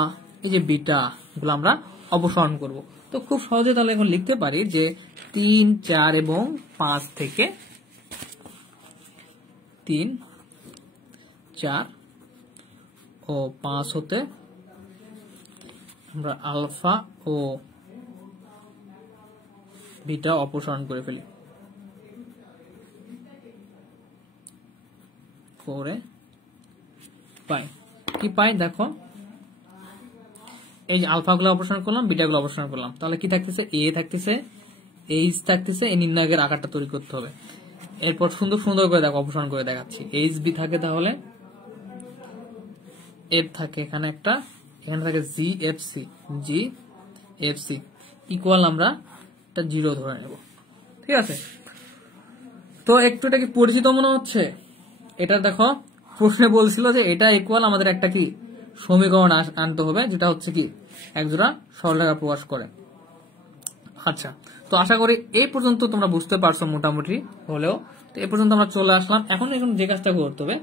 এই যে বিটা গুলো আমরা অপসারণ করব। তো খুব সহজে তাহলে এখন লিখতে পারি যে 3, 4 এবং 5 থেকে 3, 4 ও 5 হতে আমরা আলফা ও বিটা অপসারণ করে ফেলি, করে পাই দেখো, এই যে আলফা গুলো অপসারণ করলাম, বিটা গুলো অপসারণ করলাম, তাহলে কি থাকতেছে? এ থাকতেছে, এইচ থাকতেছে, এই নির্ণায়কের আকারটা তৈরি করতে হবে। এরপর সুন্দর করে দেখো, অপসারণ করে দেখাচ্ছি। এইচ বি থাকে, তাহলে এফ থাকে এখানে একটা, এখানে থাকে জি এফ সি ইকুয়াল আমরা একটা জিরো ধরে নেব, ঠিক আছে। তো একটু এটা কি পরিচিত মনে হচ্ছে? এটা দেখো প্রশ্নে বলছিল যে এটা ইকুয়াল আমাদের একটা কি সমীকরণ আনতে হবে, যেটা হচ্ছে কি একজোড়া সরলরেখা প্রকাশ করে। আচ্ছা, তো আশা করি এই পর্যন্ত তোমরা বুঝতে পারছো মোটামুটি হলেও। তো এই পর্যন্ত আমরা চলে আসলাম। এখন যে কাজটা করতে হবে,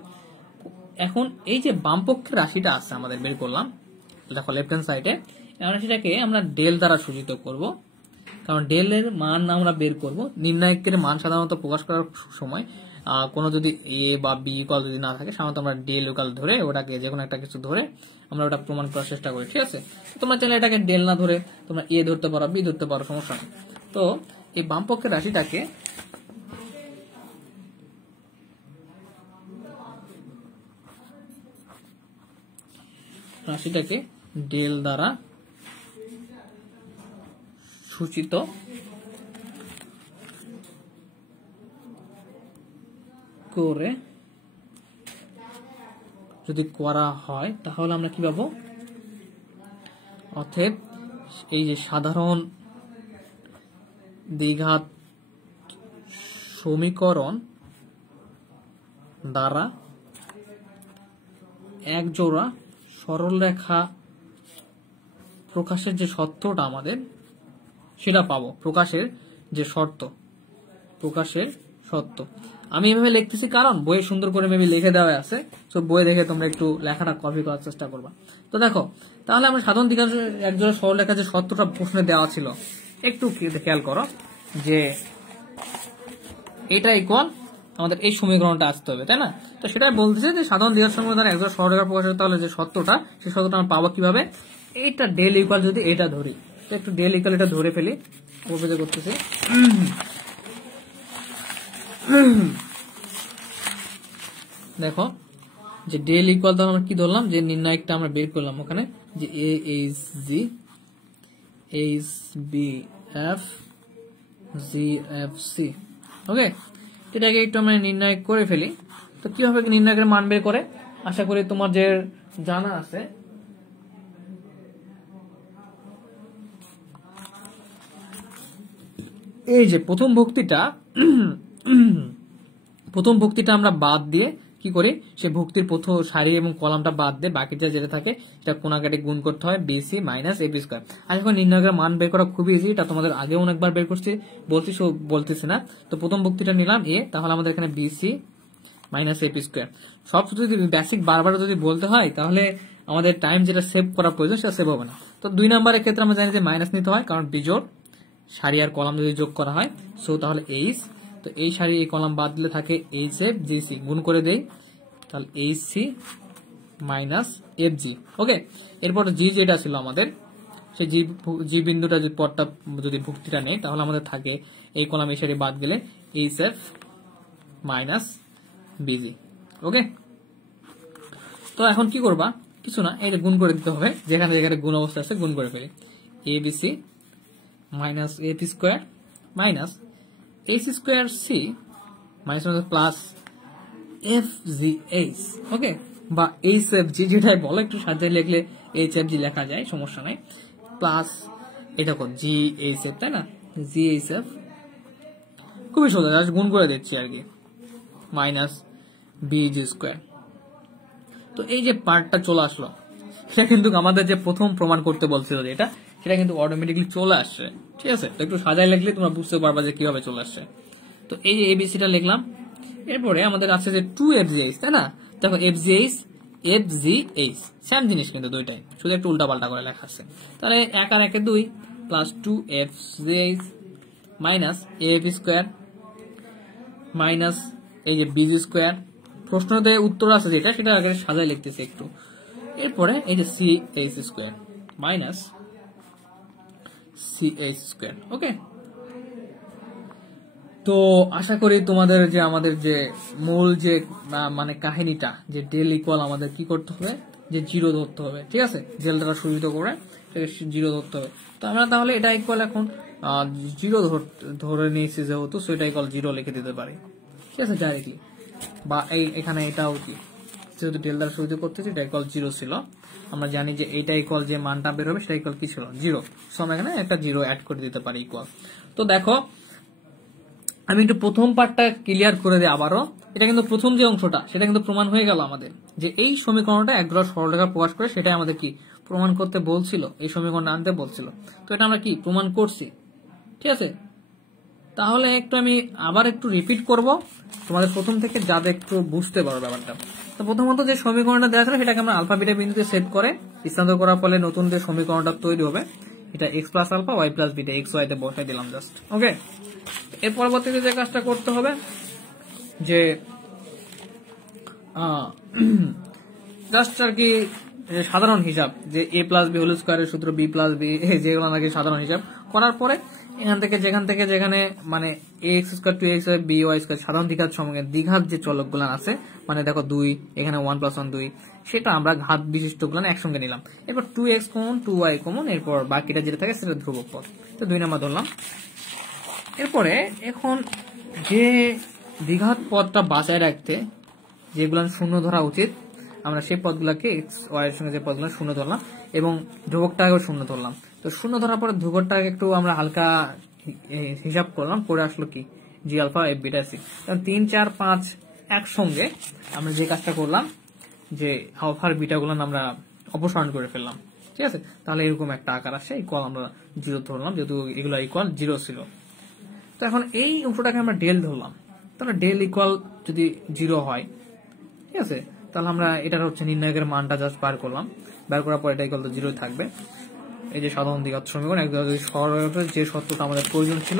এখন এই যে বাম পক্ষের রাশিটা আছে আমাদের বের করলাম, দেখো লেফট হ্যান্ড সাইডে, রাশিটাকে আমরা ডেল দ্বারা সূচিত করব, কারণ ডেল এর মান আমরা বের করব। নির্ণায়কের মান সাধারণত প্রকাশ করার সময় কোনো যদি এ বা বি ইকুয়াল যদি না থাকে, সাধারণত আমরা ডেল ইকুয়াল ধরে ওটাকে যে কোনো একটা কিছু ধরে আমরা ওটা প্রমাণ করার চেষ্টা করি, ঠিক আছে। তোমরা চাইলে এটাকে ডেল না ধরে তোমরা এ ধরতে পারো, বি ধরতে পারো, সমস্যা নেই। তো এই বাম পক্ষের রাশিটাকে ডেল দ্বারা সূচিত করে যদি করা হয় তাহলে আমরা কি পাবো? অতএব এই যে সাধারণ দ্বিঘাত সমীকরণ দ্বারা এক জোড়া সরলরেখা প্রকাশের যে শর্তটা আমাদের সেটা পাবো। প্রকাশের শর্ত আমি এভাবে লিখতেছি কারণ বইয়ে সুন্দর করে মেবি লিখে দেওয়া আছে, তো বই দেখে তোমরা একটু লেখাটা কপি করার চেষ্টা করবা। তো দেখো, তাহলে আমরা সাধারণ দ্বিঘাত একজোড়া সরলরেখা যে শর্তটা প্রশ্নে দেওয়া ছিল একটু খেয়াল করো যে এটা ইকুয়াল আমাদের এই সমীকরণটা আসতে হবে, তাই না? তো সেটাই বলতেছে যে সাধারণ দ্বিঘাত সমীকরণ দ্বারা একজোড়া সরলরেখা প্রকাশ করতে হলে যে শর্তটা, সেই শর্তটা আমরা পাবো কিভাবে? এইটা ডেল ইকুয়াল যদি এটা ধরি, তো একটু ডেল ইকুয়াল এটা ধরে ফেলি, উপযোগ করতেছি। দেখো যে ডেল ইকুয়াল তো আমরা কি ধরলাম, যে নির্ণায়কটা আমরা বের করলাম ওখানে, যে a h g h b f g f c. Okay, এটাকে একটু আমরা নির্ণয় করে ফেলি। তো কিভাবে নির্ণায়কের মান বের করে, আশা করি তোমার যে জানা আছে। এই যে প্রথম ভুক্তিটা আমরা বাদ দিয়ে কি করি, সে ভুক্তির প্রথম সারি এবং কলামটা বাদ দিয়ে বাকিটা যেটা থাকে সেটা কোণাকাটি গুণ করতে হয়, বিসি মাইনাস এপি স্কোয়ার। আর এখন নির্ণায়কের মান বের করা খুবই ইজি, এটা তোমাদের আগেও অনেকবার বের করছি, বলতেছি না। তো প্রথম ভুক্তিটা নিলাম এ, তাহলে আমাদের এখানে বিসি মাইনাস এপি স্কোয়ার। সব যদি বেসিক বারবার যদি বলতে হয় তাহলে আমাদের টাইম যেটা সেভ করা প্রয়োজন সেটা সেভ হবে না। তো 2 নম্বরের ক্ষেত্রে আমরা জানি যে মাইনাস নিতে হয়, কারণ বিজোড় সারি আর কলাম যদি যোগ করা হয়, সো তাহলে এইচ, তো এই সারি এই কলাম বাদ দিলে থাকে এইচ এফ জি সি, গুণ করে দেই তাহলে h c minus f g. Okay, এরপর জি যেটা ছিল আমাদের, সেই জি বিন্দুটা যদি পদটা যদি ভুক্তিটা নেই তাহলে আমাদের থাকে এই কলাম এই সারি বাদ গেলে এইচ এফ মাইনাস বিজি। ওকে, তো এখন কি করবা, কিছু না, এটা গুণ করে দিতে হবে, যেখানে যেখানে গুণ অবস্থা আছে গুণ করে ফেলি। A b c minus f square minus h square c minus plus f g h. Okay, বা এইচ এফ জি যেটাই বলো, একটু সাজিয়ে লিখলে এইচ এফ জি লেখা যায়, সমস্যা নাই। প্লাস এটা কত, জি এইচ এফ, তাই না? জি এইচ এফ খুবই সোজা, গুণ করে দিচ্ছি আর কি, মাইনাস বিজি স্কোয়ার। তো এই যে পার্টটা চলে আসলো, সেটা কিন্তু আমাদের যে প্রথম প্রমাণ করতে বলছিল যে এটা, সেটা কিন্তু অটোমেটিকলি চলে আসছে। ঠিক আছে, তো একটু সাজায় লিখলে তোমরা বুঝতে পারবা যে কিভাবে চলে আসছে। তো এই যে এবিসিটা লিখলাম, এরপরে আমাদের আছে যে 2FGH, তাই না? দেখো FGH সেম জিনিস কিন্তু দুইটাই, শুধু একটু উল্টাপাল্টা করে লেখা আছে। তাহলে 1 আর 1 2 plus 2FGH minus f square minus এই যে বিজি স্কোয়ার। প্রশ্নতে উত্তর আছে যেটা, সেটা আগে সাজায় লিখতেছি একটু। এরপরে এই যে CH square minus CH square. Okay, তো আশা করি তোমাদের যে আমাদের যে মূল যে মানে কাহিনীটা, যে ডেল ইকুয়াল আমাদের কি করতে হবে, যে জিরো ধরতে হবে। ঠিক আছে, ডেল দ্বারা শুরুতে করে জিরো ধরতে হবে। তো আমরা তাহলে এটা ইকুয়াল এখন জিরো ধরে নিয়েছি যেহেতু, সো এটা ইকুয়াল জিরো লিখে দিতে পারি। ঠিক আছে, ডাইরেক্টলি। বা এখানে এটাও কি, যেহেতু ডেল দ্বারা শুরুতে করতেছি, এটা ইকুয়াল জিরো ছিল। আমরা জানি যে এইটা ইকুয়াল যে মানটা বের হবে সেটা ইকুয়াল কি ছিল, জিরো। সো আমরা এখানে একটা জিরো অ্যাড করে দিতে পারি ইকুয়াল। তো দেখো, আমি একটু প্রথম পার্টটা ক্লিয়ার করে দিই আবারও। এটা কিন্তু প্রথম যে অংশটা, সেটা কিন্তু প্রমাণ হয়ে গেল আমাদের, যে এই সমীকরণটা একজোড়া সরলরেখা প্রকাশ করে, সেটাই আমাদের কি প্রমাণ করতে বলছিল, এই সমীকরণটা আনতে বলছিল। তো এটা আমরা কি প্রমাণ করছি। ঠিক আছে, তাহলে একটু আমি আবার একটু রিপিট করব তোমাদের প্রথম থেকে, যাতে একটু বুঝতে পারো ব্যাপারটা। তো প্রথমত যে সমীকরণটা দেওয়া ছিল সেটাকে আমরা আলফা বিটা বিন্দুতে সেট করে স্থানান্তর করার ফলে নতুন যে সমীকরণটা তৈরি হবে, এটা x plus alpha y plus beta x y তে বসাই দিলাম জাস্ট। ওকে, এর পরবর্তীতে যে কাজটা করতে হবে, যে জাস্ট আর কি সাধারণ হিসাব, যে এ প্লাস বি হোল স্কোয়ারের সূত্র, বি প্লাস বি, যেগুলো নাকি সাধারণ হিসাব করার পরে এখান থেকে যেখানে মানে a x square two x b y square সাধারণ দ্বিঘাত সমীকরণ, দ্বিঘাত যে চলকগুলো আছে, মানে দেখো 2, এখানে 1 + 1 2, সেটা আমরা ঘাত বিশিষ্ট গুলো একসঙ্গে নিলাম। এরপর 2x কমন, 2y কমন, এরপর বাকিটা যেটা থাকে সেটা ধ্রুবক পদ। তো 2 নাম্বার ধরলাম। এরপরে এখন যে দ্বিঘাত পদটা বাঁচায় রাখতে যেগুলো শূন্য ধরা উচিত, আমরা সেই পদগুলোকে এক্স ওয়াই এর সঙ্গে যে পদগুলো শূন্য ধরলাম এবং ধ্রুবকটাকেও শূন্য ধরলাম। তো শূন্য ধরার পরে ধ্রুবকটাকে একটু আমরা হালকা হিসাব করলাম, করে আসলো কি জি আলফা এফ বিটা সি। 3 4 5 একসঙ্গে আমরা যে কাজটা করলাম যে আলফার বিটা গুলো আমরা অপসারণ করে ফেললাম, ঠিক আছে। তাহলে এরকম একটা আকার আসে, ইকুয়াল আমরা 0 ধরলাম যেহেতু এগুলো ইকুয়াল 0 ছিল। তো এখন এই অংশটাকে আমরা ডেল ধরলাম, তাহলে ডেল ইকুয়াল যদি 0 হয়, ঠিক আছে, তাহলে আমরা এটার হচ্ছে নির্ণায়কের মানটা জাস্ট বার করলাম, বার করার পর এটা ইকুয়াল তো 0 থাকবে। এই যে সাধারণ দ্বিঘাত সমীকরণ একদম সরলরেখার যে সত্যটা আমাদের প্রয়োজন ছিল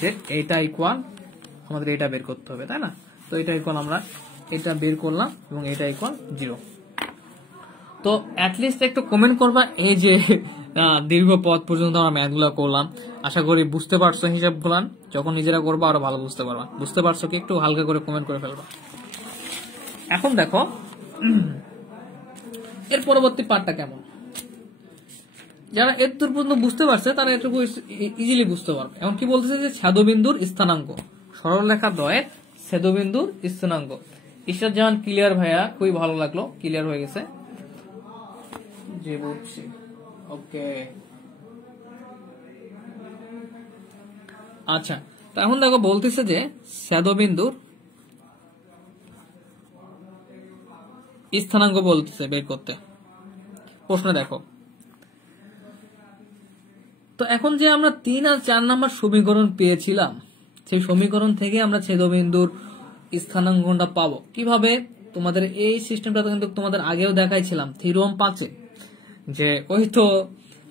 যে এইটা ইকুয়াল আমাদের এটা বের করতে হবে, তাই না। তো এটা ইকুয়াল আমরা এটা বের করলাম এবং এটা ইকুয়াল 0। তো অ্যাটলিস্ট একটু কমেন্ট করবা এই যে দীর্ঘ পথ পর্যন্ত আমরা ম্যাথগুলো করলাম, আশা করি বুঝতে পারছো হিসাবগুলো। যখন নিজেরা করবো আরো ভালো বুঝতে পারবা। বুঝতে পারছো কি একটু হালকা করে কমেন্ট করে ফেলবা। এখন দেখো এর পরবর্তী পার্টটা কেমন। যারা এতদূর পর্যন্ত বুঝতে পারছে তারা এটুকু ইজিলি বুঝতে পারবে। এখন কি বলতেছে যে ছেদবিন্দুর স্থানাঙ্ক, সরলরেখা দ্বয়ের ছেদবিন্দুর স্থানাঙ্ক। ঈশ্বর জাহান ক্লিয়ার ভাইয়া, খুবই ভালো লাগলো, ক্লিয়ার হয়ে গেছে যে বুঝছি। ওকে আচ্ছা, তো এখন দেখো বলতেছে যে ছেদবিন্দুর স্থানাঙ্ক বলতেছে বের করতে। প্রশ্ন দেখো, তো এখন যে আমরা 3 আর 4 নাম্বার সমীকরণ পেয়েছিলাম, সেই সমীকরণ থেকে আমরা ছেদবিন্দুর স্থানাঙ্কটা পাবো কিভাবে। তোমাদের এই সিস্টেমটা কিন্তু তোমাদের আগেও দেখাইছিলাম থিওরেম 5 এ, যে ওই তো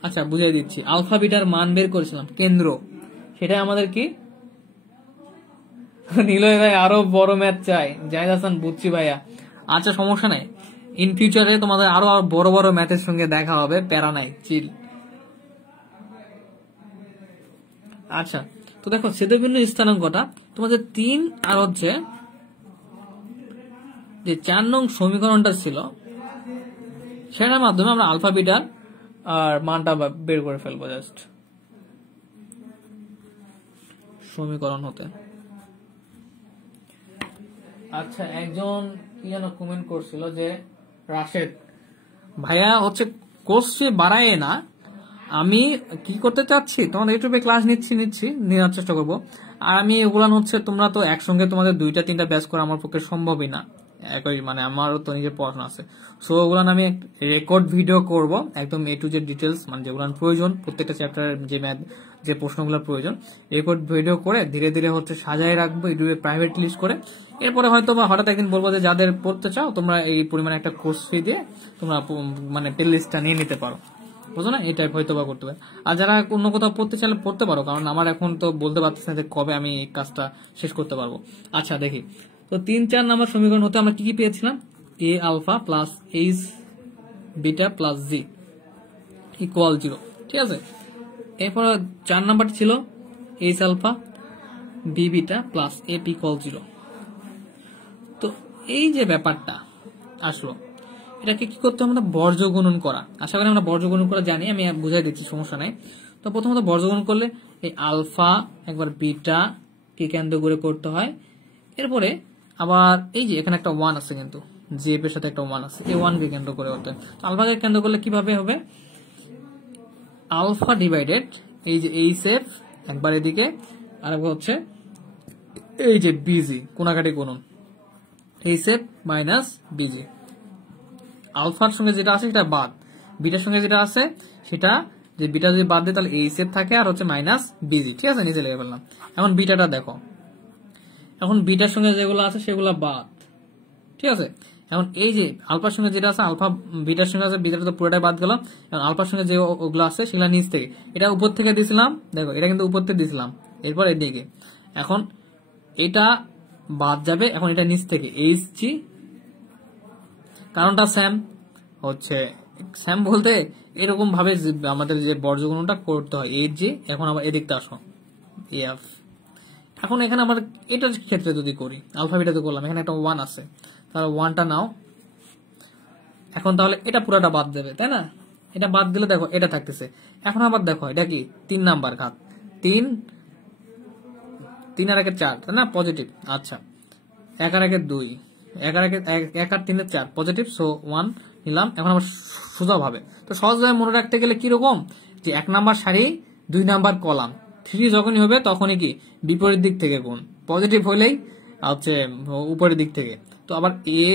আচ্ছা বুঝিয়ে দিচ্ছি, আলফা বিটার মান বের করেছিলাম কেন্দ্র, সেটা আমাদের কি নিলয় ভাই আরো বড় ম্যাথ চাই, জাহিদ হাসান বুঝছি ভাইয়া। আচ্ছা সমস্যা নাই, ইন ফিউচারে তোমাদের আরো বড় বড় ম্যাথের সঙ্গে দেখা হবে, প্যারা নাই, চিল। আচ্ছা তো দেখো ছেদবিন্দু স্থানাঙ্কটা তোমাদের 3 আর হচ্ছে যে 4 নং সমীকরণটা ছিল সেটার মাধ্যমে আমরা আলফা বিটার আর মানটা বের করে ফেলবো জাস্ট সমীকরণ হতে। আচ্ছা একজন কি যেন কমেন্ট করছিল যে রাশেদ ভাইয়া হচ্ছে কোর্সে বাড়ায় না, আমি কি করতে চাচ্ছি তোমাদের ইউটিউবে ক্লাস নেওয়ার চেষ্টা করবো। আর আমি এগুলান হচ্ছে তোমরা তো একসঙ্গে তোমাদের 2টা 3টা ব্যাচ করা আমার পক্ষে সম্ভবই না, একই মানে আমারও তো নিজের পড়াশোনা আছে। সো ওগুলান আমি রেকর্ড ভিডিও করব একদম এ টু জেড ডিটেলস, মানে যেগুলান প্রয়োজন প্রত্যেকটা চ্যাপ্টারের যে ম্যাথ যে প্রশ্নগুলোর প্রয়োজন রেকর্ড ভিডিও করে ধীরে ধীরে হচ্ছে সাজায় রাখবো ইউটিউবে প্রাইভেট লিস্ট করে। এরপরে হয়তো বা হঠাৎ একদিন বলবো যে যাদের পড়তে চাও তোমরা এই পরিমাণে একটা কোর্স ফি দিয়ে তোমরা মানে প্লে লিস্টটা নিয়ে নিতে পারো, বুঝো না, এই টাইপ হয়তো বা করতে পারে। আর যারা অন্য কোথাও পড়তে চাইলে পড়তে পারো, কারণ আমার এখন তো বলতে পারতেছি না যে কবে আমি এই কাজটা শেষ করতে পারবো। আচ্ছা দেখি, তো 3 4 নাম্বার সমীকরণ হতে আমরা কি কি পেয়েছিলাম, a alpha plus h beta plus g equal 0, ঠিক আছে। এরপর 4 নাম্বার ছিল h alpha b beta plus f equal 0। তো এই যে ব্যাপারটা আসলো এটাকে কি করতে হবে, আমরা বর্জ্য গুণন করা। আশা করি আমরা বর্জ্য গুণন করা জানি, আমি বুঝাই দিচ্ছি সমস্যা নাই। তো প্রথমত বর্জ্য গুণন করলে এই আলফা একবার বিটা কে কেন্দ্র করে করতে হয়, এরপরে আবার এই যে এখানে একটা 1 আছে কিন্তু জেফ এর সাথে একটা 1 আছে, এই 1 কে কেন্দ্র করে করতে হয়। তো আলফাকে কেন্দ্র করলে কিভাবে হবে, আলফা ডিভাইডেড এই যে এইচ এফ একবার এদিকে আর হচ্ছে এই যে বিজি কোনাকাটি গুণন এইচ এফ মাইনাস বিজি। আলফার সঙ্গে যেটা আছে সেটা বাদ, বিটার সঙ্গে যেটা আছে সেটা যে বিটা যদি বাদ দেয় তাহলে এইচ এফ থাকে আর হচ্ছে মাইনাস বিজি, ঠিক আছে, নিচে লিখে ফেললাম। এখন বিটাটা দেখো, এখন বিটার সঙ্গে যেগুলো আছে সেগুলো বাদ, ঠিক আছে। এখন এই যে আলফার সঙ্গে যেটা আছে আলফা বিটার সঙ্গে আছে, বিটাটা তো পুরোটাই বাদ গেল। এখন আলফার সঙ্গে যে ওগুলো আছে সেগুলো নিচ থেকে, এটা উপর থেকে দিয়েছিলাম, দেখো এটা কিন্তু উপর থেকে দিয়েছিলাম, এরপর এদিকে এখন এটা বাদ যাবে, এখন এটা নিচ থেকে এইচ জি, কারণটা স্যাম হচ্ছে স্যাম বলতে এরকম ভাবে আমাদের যে বর্জ্যগুণটা করতে হয় এইচ জি। এখন আবার এদিকটা আসো এফ, এখন এখানে আবার এটার ক্ষেত্রে যদি করি আলফা বিটাতে করলাম, এখানে একটা 1 আছে, তাহলে 1টা নাও। এখন তাহলে এটা পুরোটা বাদ দেবে, তাই না, এটা বাদ দিলে দেখো এটা থাকতেছে। এখন আবার দেখো এটা কি 3 নাম্বার ঘাত, 3 3 আর 1 4, তাই না, পজিটিভ। আচ্ছা 1 আর 1 2, 1 আর 1 আর 3 4 পজিটিভ, সো 1 নিলাম। এখন আবার সোজা ভাবে, তো সহজভাবে মনে রাখতে গেলে কিরকম যে 1 নাম্বার সারি 2 নাম্বার কলাম, 3 যখনই হবে তখনই কি বিপরীত দিক থেকে গুণ, পজিটিভ হলেই হচ্ছে উপরের দিক থেকে। তো আবার এ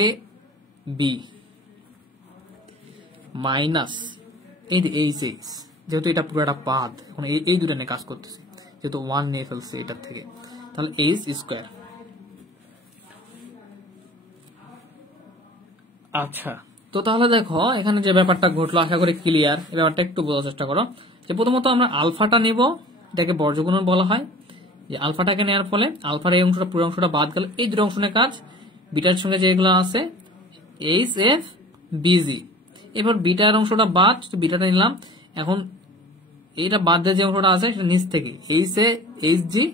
বি মাইনাস এই এইচ এইচ, যেহেতু এটা পুরো একটা পাদ, এখন এই দুটো নিয়ে কাজ করতেছে, যেহেতু 1 নিয়ে ফেলছে এটার থেকে, তাহলে এইচ স্কোয়ার। আচ্ছা, তো তাহলে দেখো এখানে যে ব্যাপারটা ঘটলো, আশা করি ক্লিয়ার। এই ব্যাপারটা একটু বোঝার চেষ্টা করো যে প্রথমত আমরা আলফাটা নিব, এটাকে বর্গগুণন বলা হয়। যে আলফাটাকে নেওয়ার ফলে আলফার এই অংশটা পুরো অংশটা বাদ গেল, এই দুটো অংশ নিয়ে কাজ। বিটার সঙ্গে যেগুলো আছে এইচ এফ বিজি, এবার বিটার অংশটা বাদ, বিটাটা নিলাম। এখন এইটা বাদ দিয়ে যে অংশটা আছে সেটা নিচ থেকে H A h G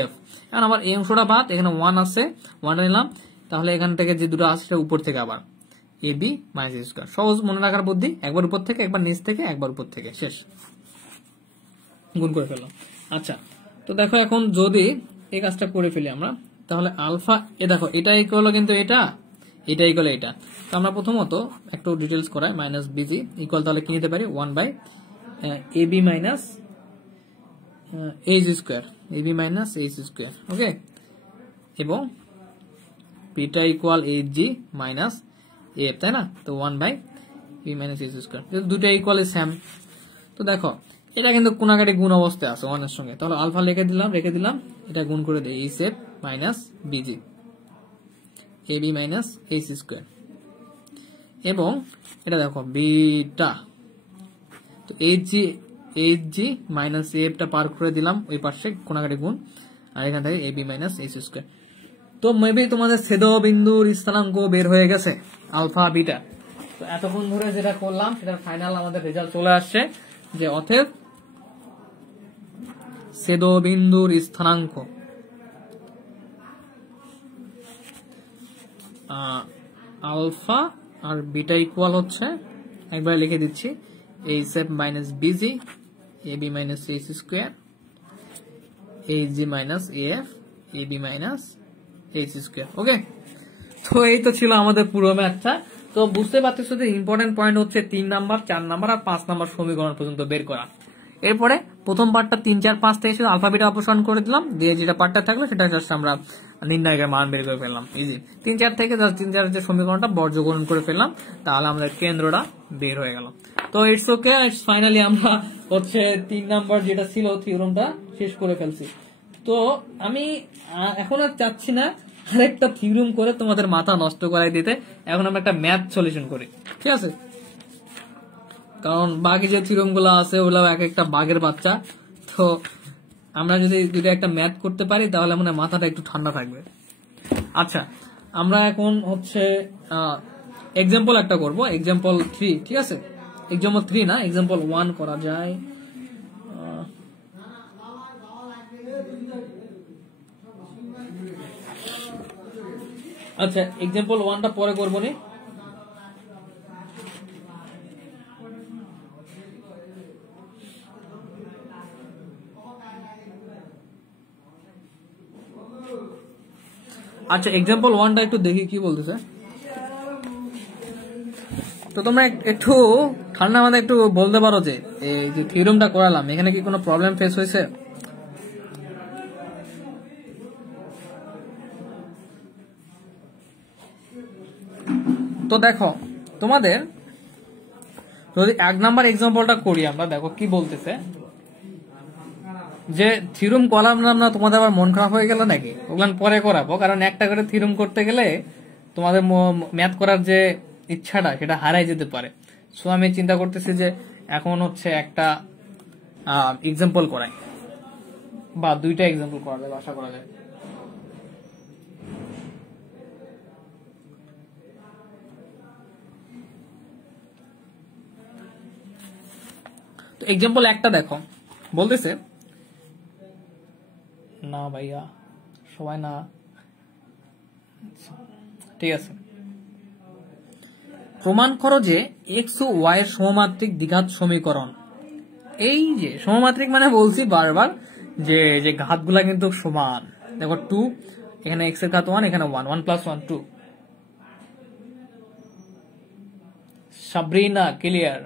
F. এখন আবার এই অংশটা বাদ, এখানে 1 আছে, 1টা নিলাম। তাহলে এখান থেকে যে দুটো আছে সেটা উপর থেকে আবার এ বি মাইনাস এ স্কোয়ার। সহজ মনে রাখার বুদ্ধি, একবার উপর থেকে, একবার নিচ থেকে, একবার উপর থেকে, শেষ, গুণ করে ফেললাম। আচ্ছা, তো দেখো এখন যদি এই কাজটা করে ফেলি আমরা, তাহলে আলফা দেখো এটা ইকুয়াল কিন্তু এটা ইকুয়াল এটা। তো আমরা প্রথমত একটু ডিটেলস করাই, মাইনাস বিজি ইকুয়াল, তাহলে কি নিতে পারি 1 by a b minus h square, a b minus h square. Okay, এবং beta equal h g minus f, তাই না? তো 1 by b minus h square, যেহেতু দুটো ইকুয়াল সেম। তো দেখো এটা কিন্তু কোনাকাটি গুণ অবস্থায় আছে 1 এর সঙ্গে, তাহলে আলফা রেখে দিলাম, এটা গুণ করে দেয় H f minus b g a b minus h square. এবং এটা দেখো বিটা, তো এইচ জি মাইনাস এফটা পার করে দিলাম ওই পাশে কোনাকাটি গুণ, আর এখান থেকে এ বি মাইনাস এইচ স্কোয়ার। তো মেবি তোমাদের ছেদবিন্দুর স্থানাঙ্ক বের হয়ে গেছে আলফা বিটা। তো এতক্ষণ ধরে যেটা করলাম সেটার ফাইনাল আমাদের রেজাল্ট চলে আসছে, যে অতএব ছেদবিন্দুর স্থানাঙ্ক আলফা আর বিটা ইকুয়াল হচ্ছে, একবার লিখে দিচ্ছি, h f minus b g a b minus h square, h g minus f a b minus h square. Okay, তো এই তো ছিল আমাদের পুরো ম্যাথটা। তো বুঝতে পারতেছো যে ইম্পর্টেন্ট পয়েন্ট হচ্ছে 3 নাম্বার, 4 নাম্বার আর 5 নাম্বার সমীকরণ পর্যন্ত বের করা। এরপরে প্রথম পার্টটা 3, 4, 5 থেকে শুধু আলফা বিটা অপসারণ করে দিলাম, দিয়ে যেটা পার্টটা থাকলো সেটা জাস্ট আমরা নির্ণায়কের মান বের করে ফেললাম, ইজি। 3, 4 থেকে জাস্ট 3, 4 যে সমীকরণটা বর্গগুণন করে ফেললাম, তাহলে আমাদের কেন্দ্রটা বের হয়ে গেল। তো ইটস ওকে, ইটস ফাইনালি আমরা হচ্ছে 3 নাম্বার যেটা ছিল থিওরামটা শেষ করে ফেলছি। তো আমি এখন আর চাচ্ছি না আরেকটা থিওরাম করে তোমাদের মাথা নষ্ট করাই দিতে, এখন আমরা একটা ম্যাথ সলিউশন করি, ঠিক আছে? কারণ বাকি যে থিওরাম গুলো আছে ওগুলো এক একটা বাঘের বাচ্চা। তো আমরা যদি একটা ম্যাথ করতে পারি তাহলে মনে হয় মাথাটা একটু ঠান্ডা থাকবে। আচ্ছা, আমরা এখন হচ্ছে এক্সাম্পল একটা করব, এক্সাম্পল 3, ঠিক আছে? এক্সাম্পল 3 না, এক্সাম্পল 1 করা যায়। আচ্ছা, এক্সাম্পল 1টা পরে করবো নি। আচ্ছা, এক্সাম্পল 1টা একটু দেখি কি বলতেছে। তো তোমরা একটু ঠান্ডা মাথায় একটু বলতে পারো যে এই যে থিওরামটা করালাম এখানে কি কোনো প্রবলেম ফেস হয়েছে? তো দেখো তোমাদের যদি 1 নাম্বার এক্সাম্পলটা করি আমরা, দেখো কি বলতেছে, যে থিওরাম করালাম না, তোমাদের আবার মন খারাপ হয়ে গেল নাকি? ওগুলো পরে করাবো, কারণ একটা করে থিওরাম করতে গেলে তোমাদের ম্যাথ করার যে ইচ্ছাটা সেটা হারাই যেতে পারে। সো আমি চিন্তা করতেছি যে এখন হচ্ছে একটা এক্সাম্পল করাই, বা 2টা এক্সাম্পল করা যাবে, আশা করা যায়। তো এক্সাম্পল 1টা দেখো, বলতেছে, না ভাইয়া সবাই না, ঠিক আছে। প্রমাণ করো যে এক্স ও ওয়াই এর সমমাত্রিক দ্বিঘাত সমীকরণ। এই যে সমমাত্রিক মানে বলছি বারবার যে যে ঘাতগুলা কিন্তু সমান। দেখো 2, এখানে এক্স এর ঘাত 1, এখানে 1, 1 + 1 2। সাবরিনা ক্লিয়ার,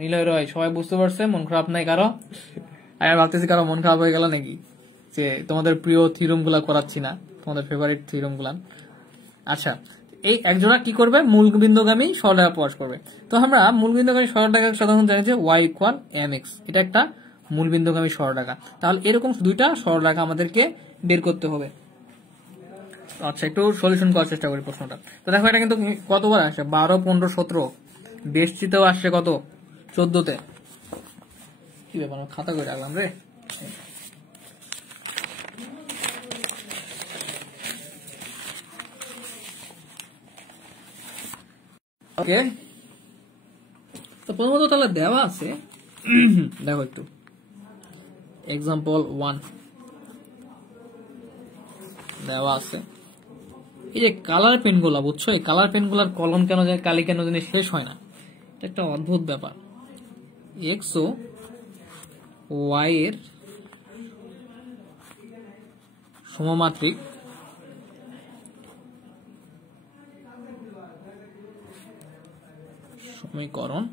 নিলয় রয় সবাই বুঝতে পারছে, মন খারাপ নাই কারো? আর ভাবতেছি কারো মন খারাপ হয়ে গেল নাকি যে তোমাদের প্রিয় থিওরেম গুলা করাচ্ছি না, তোমাদের ফেভারিট থিওরেম গুলা। আচ্ছা, এই একজোড়া কি করবে, মূলবিন্দুগামী সরলরেখা প্রকাশ করবে। তো আমরা মূলবিন্দুগামী সরলরেখা সাধারণত জানি যে y ইকুয়াল mx, এটা একটা মূলবিন্দুগামী সরলরেখা। তাহলে এরকম দুইটা সরলরেখা আমাদেরকে বের করতে হবে। আচ্ছা, একটু সলিউশন করার চেষ্টা করি প্রশ্নটা। তো দেখো এটা কিন্তু কতবার আসে, 12, 15, 17, বেশিতেও আসছে কত, 14তে। কি ব্যাপার, খাতা করে রাখলাম রে। ওকে, তো প্রথমত তাহলে দেওয়া আছে, দেখো একটু এক্সাম্পল 1 দেওয়া আছে। এই যে কালার পেন গুলা, বুঝছো, এই কালার পেন গুলার কলম কেন যায়, কালি কেন জানি শেষ হয় না, এটা একটা অদ্ভুত ব্যাপার। এক্স ও ওয়াই এর সমমাত্রিক সমীকরণ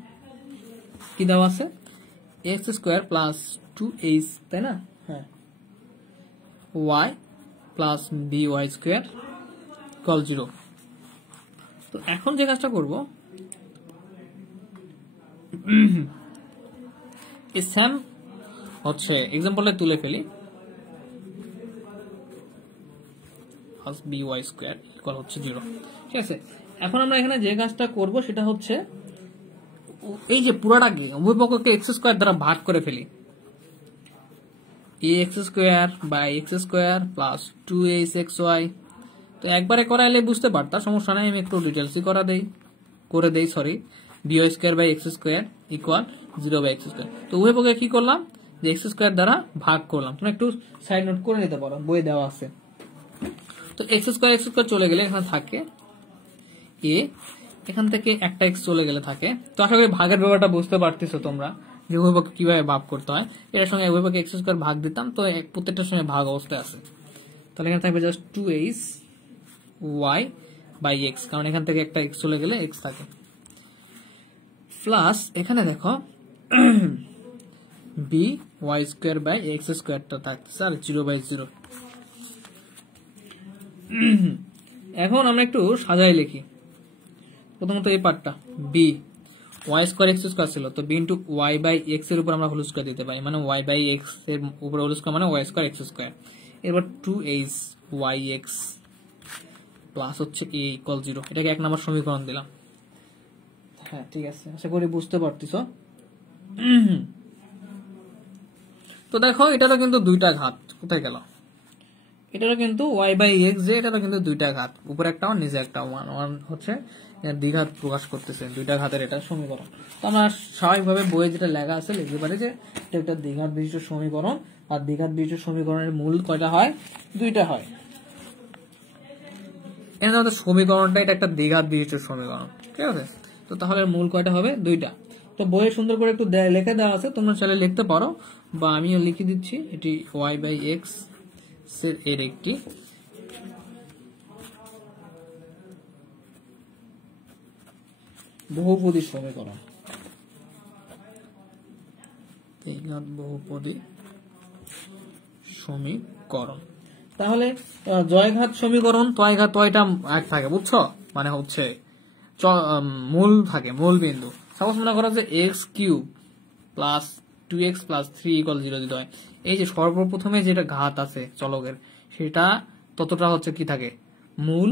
কি দেওয়া আছে, এক্স স্কোয়ার প্লাস 2h, তাই না, হ্যাঁ, y plus b y square equal 0। তো এখন যে কাজটা করব, সেম হচ্ছে এক্সাম্পলে তুলে ফেলি, বি ওয়াই স্কোয়ার ইকুয়াল হচ্ছে 0। ঠিক আছে, এখন আমরা এখানে যে কাজটা করব সেটা হচ্ছে এই যে পুরাটাকে উভয় পক্ষকে এক্স স্কোয়ার দ্বারা ভাগ করে ফেলি। X square by x square plus 2hxy। তো একবারে করাইলে বুঝতে পারতাম, সমস্যা নাই, আমি একটু ডিটেলসই করে দেই sorry. B y square by x square equal 0 by x square. তো উভয় পক্ষে কি করলাম, যে এক্স স্কোয়ার দ্বারা ভাগ করলাম। তুমি একটু সাইড নোট করে নিতে পারো, বই দেওয়া আছে। তো এক্স স্কোয়ার চলে গেলে এখানে থাকে এ, এখান থেকে একটা এক্স চলে গেলে থাকে। তো আশা করি ভাগের ব্যাপারটা বুঝতে পারতেছো তোমরা, যে উভয়পক্ষে কিভাবে ভাগ করতে হয়। এটার সঙ্গে উভয়পক্ষে এক্স স্কোয়ার ভাগ দিতাম, তো প্রত্যেকটার সঙ্গে ভাগ অবস্থায় আছে। তাহলে এখানে থাকবে just 2h y by x, কারণ এখান থেকে একটা এক্স চলে গেলে এক্স থাকে, প্লাস এখানে দেখো b y square by x স্কোয়ারটা থাকতেছে আর 0 বাই 0। এখন আমরা একটু সাজাই লিখি। প্রথমত এই পার্টটা b y square x square ছিল, তো b into y by x এর উপর আমরা হোল স্কোয়ার দিতে পারি, মানে ওয়াই বাই এক্স এর উপর হোল স্কোয়ার মানে ওয়াই স্কোয়ার এক্স স্কোয়ার। এরপর 2h ওয়াই এক্স প্লাস হচ্ছে এ ইকুয়াল 0। এটাকে 1 নম্বর সমীকরণ দিলাম। হ্যাঁ ঠিক আছে, আশা করি বুঝতে পারতেছ। তো দেখো এটারও কিন্তু দুইটা ঘাত, কোথায় গেল, এটারও কিন্তু ওয়াই বাই এক্স, যে এটারও কিন্তু দুইটা ঘাত, উপরে একটা ওয়ান নিচে একটা ওয়ান, ওয়ান হচ্ছে দ্বিঘাত প্রকাশ করতেছে, দুইটা ঘাতের এটা সমীকরণ। তো আমরা স্বাভাবিকভাবে বইয়ে যেটা লেখা আছে লিখতে পারি যে এটা একটা দ্বিঘাত বিশিষ্ট সমীকরণ, আর দ্বিঘাত বিশিষ্ট সমীকরণের মূল কয়টা হয়, দুইটা হয়। এর মধ্যে সমীকরণটা এটা একটা দ্বিঘাত বিশিষ্ট সমীকরণ, ঠিক আছে। তো তাহলে মূল কয়টা হবে, দুইটা। তো বইয়ে সুন্দর করে একটু লেখা দেওয়া আছে, তোমরা চাইলে লিখতে পারো, বা আমিও লিখে দিচ্ছি। এটি ওয়াই বাই এক্স এর একটি বহুপদী সমীকরণ, বহুপদী সমীকরণ। তাহলে জয়ঘাত সমীকরণ, তয়ঘাত তয়টা এক থাকে, বুঝছো, মানে হচ্ছে মূল থাকে, মূল বিন্দু। সাপোজ মনে করো যে x cube plus 2x plus 3 equal 0 দিতে হয়। এই যে সর্বপ্রথমে যেটা ঘাত আছে চলকের, সেটা ততটা হচ্ছে কি থাকে, মূল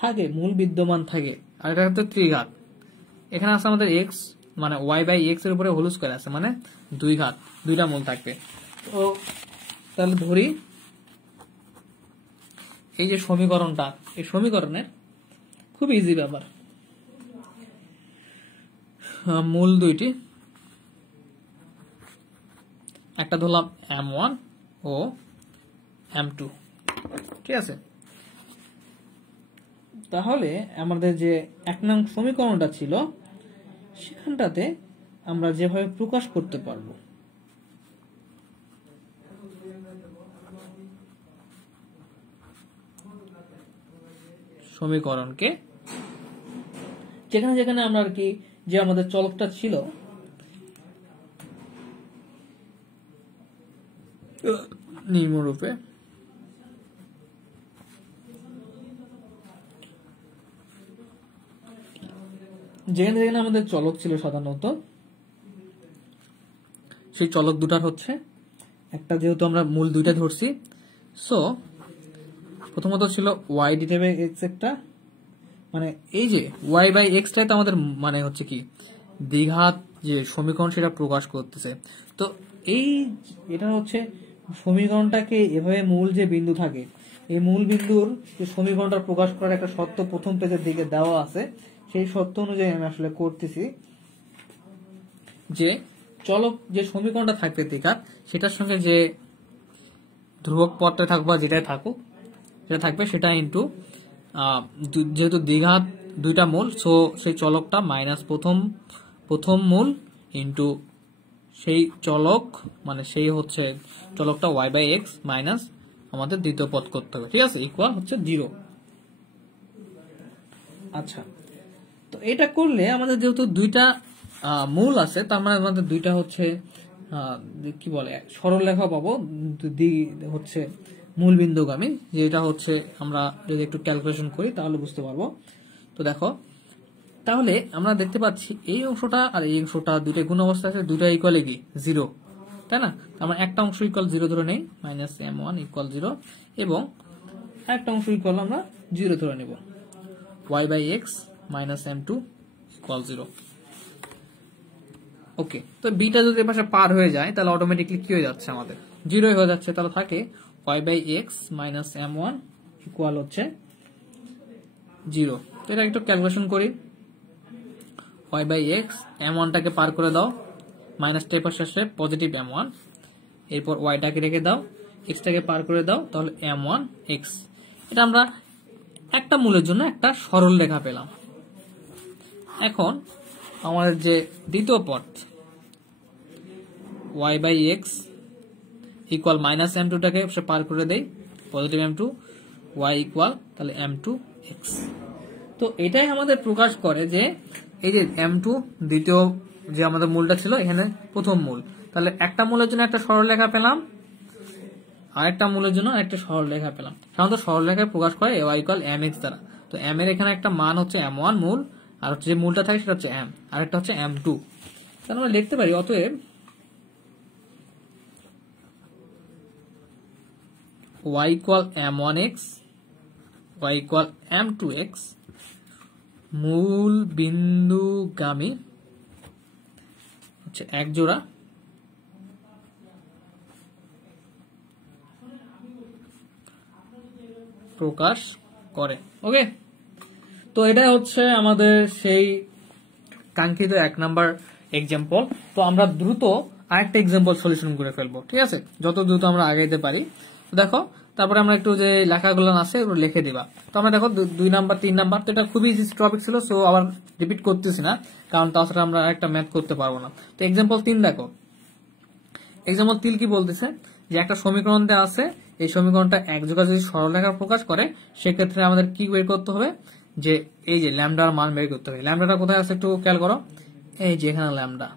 থাকে, মূল বিদ্যমান থাকে। আর এটা হচ্ছে ত্রিঘাত। এখানে আছে আমাদের x, মানে y বাই এক্স এর উপরে হোল স্কয়ার আছে, মানে দুই ঘাত, দুইটা মূল থাকবে। তো তাহলে ধরি এই যে সমীকরণটা, এই সমীকরণের খুব ইজি ব্যাপার, মূল দুইটি, একটা ধরলাম m1 ও m2, ঠিক আছে। তাহলে আমাদের যে 1 নং সমীকরণটা ছিল সেখানটাতে আমরা যেভাবে প্রকাশ করতে পারবো, সমীকরণকে যেখানে যেখানে আমরা আর কি, যে আমাদের চলকটা ছিল নিম্নরূপে যেখানে যেখানে আমাদের চলক ছিল সাধারণত সেই চলক দুটার হচ্ছে একটা, যেহেতু আমরা মূল দুইটা ধরছি, সো প্রথমত ছিল ওয়াই ডিভাইড বাই এক্স, একটা মানে এই যে ওয়াই বাই এক্সটাই তো আমাদের মানে হচ্ছে কি দ্বিঘাত যে সমীকরণ সেটা প্রকাশ করতেছে। তো এই এটা হচ্ছে সমীকরণটাকে এভাবে মূল যে বিন্দু থাকে এই মূল বিন্দুর যে সমীকরণটা প্রকাশ করার একটা শর্ত প্রথম পেজের দিকে দেওয়া আছে, সেই শর্ত অনুযায়ী আমি আসলে করতেছি যে চলক যে সমীকরণটা থাকবে দ্বিঘাত সেটার সঙ্গে যে ধ্রুবক পদটা থাকবে বা যেটাই থাকুক যেটা থাকবে সেটা ইন্টু যেহেতু দ্বিঘাত দুইটা মূল, সো সেই চলকটা মাইনাস প্রথম মূল ইন্টু সেই চলক মানে সেই হচ্ছে চলকটা ওয়াই বাই এক্স মাইনাস আমাদের দ্বিতীয় পদ করতে হবে, ঠিক আছে, ইকুয়াল হচ্ছে 0। আচ্ছা, তো এটা করলে আমাদের যেহেতু দুইটা মূল আছে তার মানে আমাদের দুইটা হচ্ছে কি বলে সরলরেখা পাবো হচ্ছে মূল বিন্দুগামী, যেটা হচ্ছে আমরা যদি একটু ক্যালকুলেশন করি তাহলে বুঝতে পারবো। তো দেখো, তাহলে আমরা দেখতে পাচ্ছি এই অংশটা আর এই অংশটা দুইটা গুণ অবস্থা আছে, দুইটা ইকুয়াল কি 0, তাই না? আমরা একটা অংশ ইকুয়াল 0 ধরে নেই, মাইনাস m1 ইকুয়াল 0, এবং একটা অংশ ইকুয়াল আমরা 0 ধরে নেব, y by x minus m2 equal 0। Okay, তো বিটা যদি এপাশে পার হয়ে যায় তাহলে অটোমেটিকলি কি হয়ে যাচ্ছে, আমাদের 0 হয়ে যাচ্ছে। তাহলে থাকে y by x minus m1 equal হচ্ছে 0। তো এটা একটু ক্যালকুলেশন করি, y বাই এক্স m1টাকে পার করে দাও, মাইনাস টেপার শেষে পজিটিভ m1, এরপর yটাকে রেখে দাও, xটাকে পার করে দাও, তাহলে m1 x। এটা আমরা একটা মূলের জন্য একটা সরল রেখা পেলাম। এখন আমাদের যে দ্বিতীয় পদ y by x equal minus m2টাকে পার করে দেই, পজিটিভ m2, y ইকুয়াল তাহলে m2 x। তো এটাই আমাদের প্রকাশ করে যে এই যে m2 দ্বিতীয় যে আমাদের মূলটা ছিল এখানে প্রথম মূল, তাহলে একটা মূলের জন্য একটা সরলরেখা পেলাম, আরেকটা মূলের জন্য একটা সরলরেখা পেলাম। সাধারণত সরলরেখায় প্রকাশ করে y ইকুয়াল mx দ্বারা। তো m এর এখানে একটা মান হচ্ছে m1 মূল, আর হচ্ছে যে মূলটা থাকে সেটা হচ্ছে m, আর একটা হচ্ছে m2। তাহলে আমরা লিখতে পারি অতএব y equal m1x, y equal m2x, মূল বিন্দুগামী হচ্ছে এক জোড়া প্রকাশ করে। ওকে, তো এটা হচ্ছে আমাদের সেই কাঙ্ক্ষিত 1 নাম্বার এক্সাম্পল। তো আমরা দ্রুত আরেকটা এক্সাম্পল সলিউশন করে ফেলবো, ঠিক আছে, যত দ্রুত আমরা আগাইতে পারি। তো দেখো, তারপরে আমরা একটু যে লেখাগুলো আছে ওগুলো লিখে দিবা। তো আমরা দেখো 2 নাম্বার 3 নাম্বার, তো এটা খুবই ইজি টপিক ছিল, সো আবার রিপিট করতেছি না, কারণ তাছাড়া আমরা একটা ম্যাথ করতে পারবো না। তো এক্সাম্পল 3 দেখো, এক্সাম্পল 3 কি বলতেছে যে একটা সমীকরণ দেওয়া আছে, এই সমীকরণটা এক যোগা যদি সরলরেখা প্রকাশ করে সেক্ষেত্রে আমাদের কি বের করতে হবে, যে এই যে ল্যামডার মান বের করতে হবে। ল্যামডাটা কোথায় আছে একটু খেয়াল করো, এই যে এখানে ল্যামডা।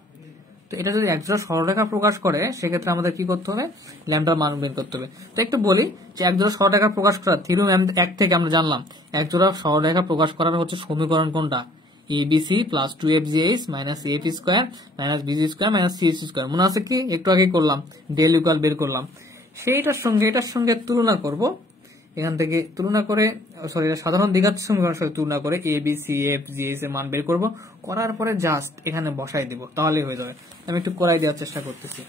তো এটা যদি এক জোড়া সরলরেখা প্রকাশ করে সেক্ষেত্রে আমাদের কি করতে হবে, ল্যামডার মান বের করতে হবে। তো একটু বলি যে এক জোড়া সরলরেখা প্রকাশ করার থিওরেম 1 থেকে আমরা জানলাম এক জোড়া সরলরেখা প্রকাশ করার হচ্ছে সমীকরণ কোনটা, abc প্লাস 2fgh minus af square minus bc square minus ch square. মনে আছে কি, একটু আগে করলাম, ডেল ইকুয়াল বের করলাম। সেইটার সঙ্গে এটার সঙ্গে তুলনা করব, এখান থেকে তুলনা করে সরি সাধারণ দ্বিঘাত সমীকরণের সাথে তুলনা করে a b c f g h এর মান বের করব, করার পরে জাস্ট এখানে বসাই দিব, তাহলেই হয়ে যাবে। আমি একটু করাই দেওয়ার চেষ্টা করতেছি।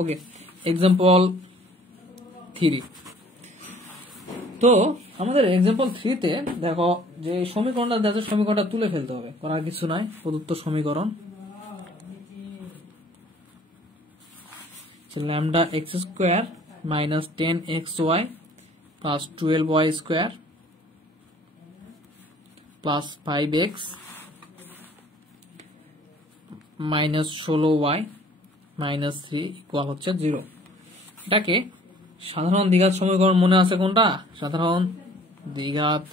ওকে, এক্সাম্পল 3। তো আমাদের এক্সাম্পল 3 তে দেখো যে সমীকরণটা দেখো, সমীকরণটা তুলে ফেলতে হবে, করার কিছু নাই। প্রদত্ত সমীকরণ lambda x square minus 10xy plus 12y square plus 5x minus 16y minus 3 equal হচ্ছে 0। এটাকে সাধারণ দ্বিঘাত সমীকরণ মনে আছে কোনটা, সাধারণ দ্বিঘাত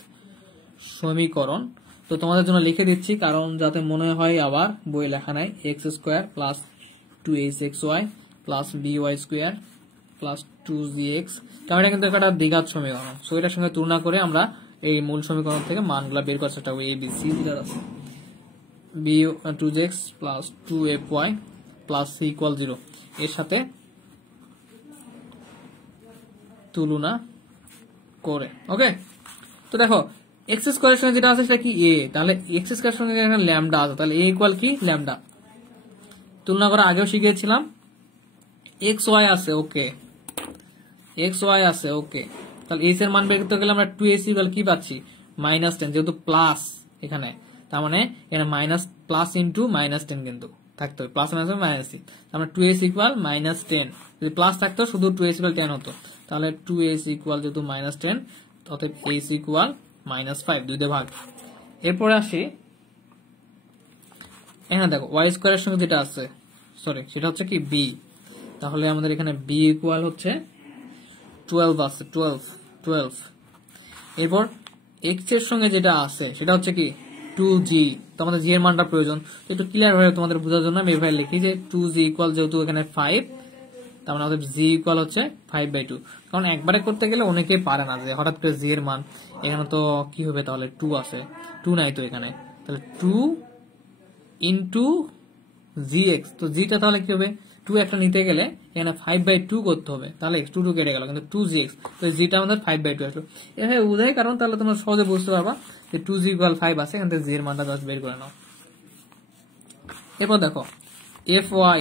সমীকরণ। তো তোমাদের জন্য লিখে দিচ্ছি কারণ যাতে মনে হয় আবার বই লেখা নাই x square plus 2xy plus by square plus 2gx, কারণ এটা কিন্তু একটা দ্বিঘাত সমীকরণ। সো এটার সঙ্গে তুলনা করে আমরা এই মূল সমীকরণ থেকে মানগুলা বের করার চেষ্টা করি। abc যেটা আছে b 2x plus 2fy plus c equal 0 এর সাথে তুলনা করে। ওকে, তো দেখো এক্স স্কোয়ারের সঙ্গে যেটা আছে সেটা কি a, তাহলে এক্স স্কোয়ারের সঙ্গে এখানে ল্যামডা আছে, তাহলে a ইকুয়াল কি ল্যামডা। তুলনা করা আগেও শিখিয়েছিলাম। এক্স ওয়াই আছে, ওকে, এক্স ওয়াই আছে, ওকে, তাহলে এস এর মান বের করতে গেলে আমরা 2ac ইকুয়াল কি পাচ্ছি -10, যেহেতু প্লাস এখানে, তার মানে এখানে মাইনাস প্লাস ইন্টু -10 কিন্তু থাকতে হবে, প্লাস মাইনাস মাইনাস, আমরা 2ac ইকুয়াল -10, যদি প্লাস থাকতো শুধু 2ac ইকুয়াল 10 হতো, তাহলে 2ac ইকুয়াল যেহেতু -10 অতএব ac ইকুয়াল -5, 2 দিয়ে ভাগ। এরপরে আসি এখানে দেখো ওয়াই স্কোয়ারের সঙ্গে যেটা আছে, সরি সেটা হচ্ছে কি b, তাহলে আমাদের এখানে b ইকুয়াল হচ্ছে 12 আছে, 12। এরপর x এর সঙ্গে যেটা আছে সেটা হচ্ছে কি 2g, তো আমাদের g এর মানটা প্রয়োজন। তো একটু ক্লিয়ার ভাবে তোমাদের বোঝার জন্য আমি এভাবে লিখি যে 2g ইকুয়াল যেহেতু এখানে 5, তার মানে আমাদের g ইকুয়াল হচ্ছে 5/2, কারণ একবারে করতে গেলে অনেকেই পারে না যে হঠাৎ করে g এর মান, এখানে তো কি হবে তাহলে 2 আছে, 2 নাই তো এখানে, তাহলে 2 ইন্টু gx, তো gটা তাহলে কি হবে 2 একটা নিতে গেলে এখানে 5/2 করতে হবে, তাহলে x 2 কেটে গেল, কিন্তু 2gx, তো gটা আমাদের 5/2 আসলো। এভাবে বুঝাই, কারণ তাহলে তোমরা সহজে বুঝতে পারবা যে 2g ইকুয়াল 5 আছে, এখান থেকে g এর মানটা জাস্ট বের করে নাও। এরপর দেখো fy,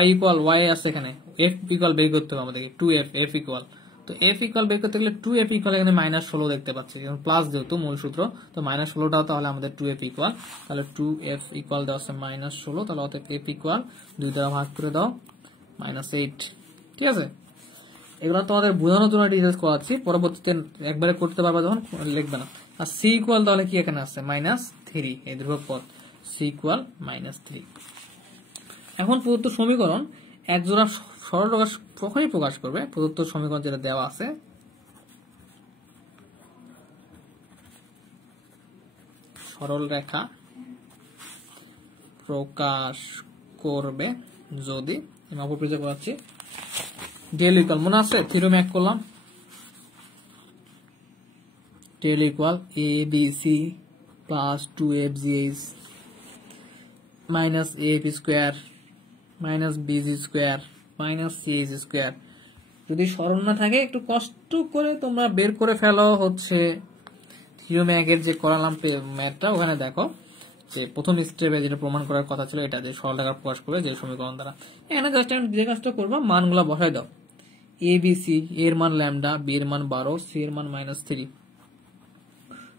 y ইকুয়াল y আছে এখানে, f ইকুয়াল বের করতে হবে আমাদেরকে 2f, f ইকুয়াল, তো f ইকুয়াল বের করতে গেলে 2f ইকুয়াল এখানে -16 দেখতে পাচ্ছি, কারণ প্লাস যেহেতু মূল সূত্র, তো -16টাও তাহলে আমাদের 2f ইকুয়াল, তাহলে 2f ইকুয়াল দেওয়া আছে -16, তাহলে অতএব f ইকুয়াল 2 দ্বারা ভাগ করে দাও -8, ঠিক আছে। এগুলো তোমাদের বোঝানোর জন্য ডিটেইলস করাচ্ছি, পরবর্তীতে একবারে করতে পারবা যখন লিখবে না। আর c ইকুয়াল তাহলে কি এখানে আছে -3, এই ধ্রুবক পদ c ইকুয়াল -3। এখন প্রদত্ত সমীকরণ একজোড়া সরল রেখা কখনই প্রকাশ করবে, প্রদত্ত সমীকরণ যেটা দেওয়া আছে সরল রেখা প্রকাশ করবে যদি, আমি অপরিচয় করাচ্ছি, ডেল ইকুয়াল, মনে আছে থিওরেম এক করলাম, ডেল ইকুয়াল abc প্লাস 2fgh minus af square minus bg square minus ch square. যদি সরল না থাকে একটু কষ্ট করে তোমরা বের করে ফেলো, হচ্ছে থিওরেম একের যে করালাম ম্যাথটা, ওখানে দেখো যে প্রথম স্টেপে যেটা প্রমাণ করার কথা ছিল এটা, যে সরল রেখা প্রকাশ করবে যে সমীকরণ দ্বারা। এখানে জাস্ট যে কাজটা করবা মানগুলা বসাই দাও, abc এর মান ল্যামডা, b এর মান 12, c এর মান -3,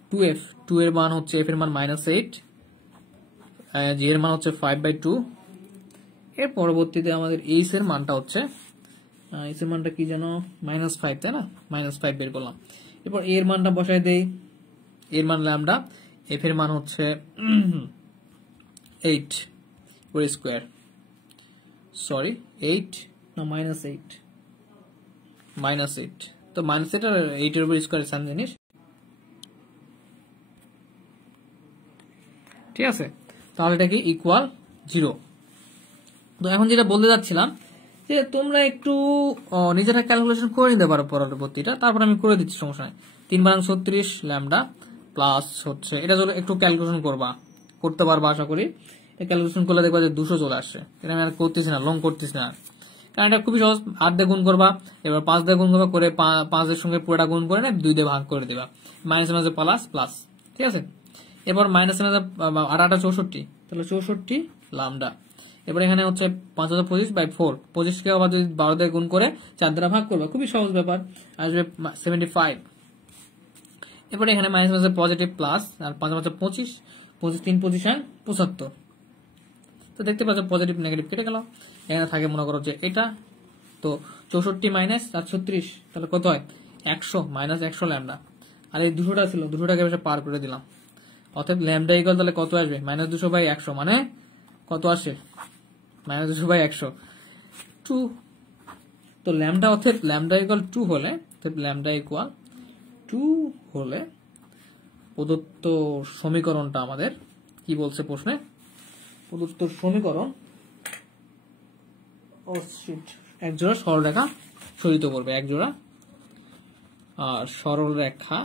2f 2 এর মান হচ্ছে f এর মান -8, g এর মান হচ্ছে 5/2। এর পরবর্তীতে আমাদের h এর মানটা হচ্ছে, h এর মানটা কি জানো -5, তাই না, -5 বের করলাম। এরপর এর মানটা বসাই দেই, এর মান ল্যামডা, f এর মান হচ্ছে 8 হোল স্কয়ার, সরি 8 না -8, তো -8 আর 8 এর উপর স্কয়ার সাম জিনিস, ঠিক আছে। তাহলে এটা কি ইকুয়াল 0। তো এখন যেটা বলতে যাচ্ছিলাম যে তোমরা একটু নিজেরা ক্যালকুলেশন করে নিতে পারো পরবর্তীটা, তারপর আমি করে দিচ্ছি, সমস্যা নাই। 3 × 36 ল্যামডা প্লাস হচ্ছে, এটা যদি একটু ক্যালকুলেশন করতে পারবা আশা করি, ক্যালকুলেশন করলে দেখবা যে 200 চলে আসছে। এটা আমি আর করতেছি না, লং করতেছি না, কারণ এটা খুবই সহজ। 8 দিয়ে গুণ করবা, এবার 5 দিয়ে গুণ করবা, করে 5 এর সঙ্গে পুরোটা গুণ করে 2 দিয়ে ভাগ করে দিবা, মাইনাস মাঝে প্লাস প্লাস, ঠিক আছে। এবার মাইনাস মাঝে 8 64, তাহলে 64 ল্যামডা। এবার এখানে হচ্ছে 5025/4, 25 কে আবার যদি 12 দিয়ে গুণ করে 4 দ্বারা ভাগ করবা, খুবই সহজ ব্যাপার, আসবে 75। এবার এখানে মাইনাস মাঝে পজিটিভ প্লাস, আর 5 × 25, 25 3 পজিশন 75, তো দেখতে পাচ্ছ পজিটিভ নেগেটিভ কেটে গেল। এখানে থাকে মনে করো যে এটা, তো 64 মাইনাস 36, তাহলে কত হয় 100, -100 ল্যামডা। আর এই 200টা ছিল, 200টাকে এসে পার করে দিলাম, অতএব ল্যামডা ইকুয়াল তাহলে কত আসবে -200/100, মানে কত আসে -200/100 2। তো ল্যামডা, অতএব ল্যামডা ইকুয়াল 2 হলে, অতএব ল্যামডা ইকুয়াল 2 হলে প্রদত্ত সমীকরণটা আমাদের কি বলছে প্রশ্নে, প্রদত্ত সমীকরণ একজোড়া সরলরেখা সরিত করবে, একজোড়া সরল রেখা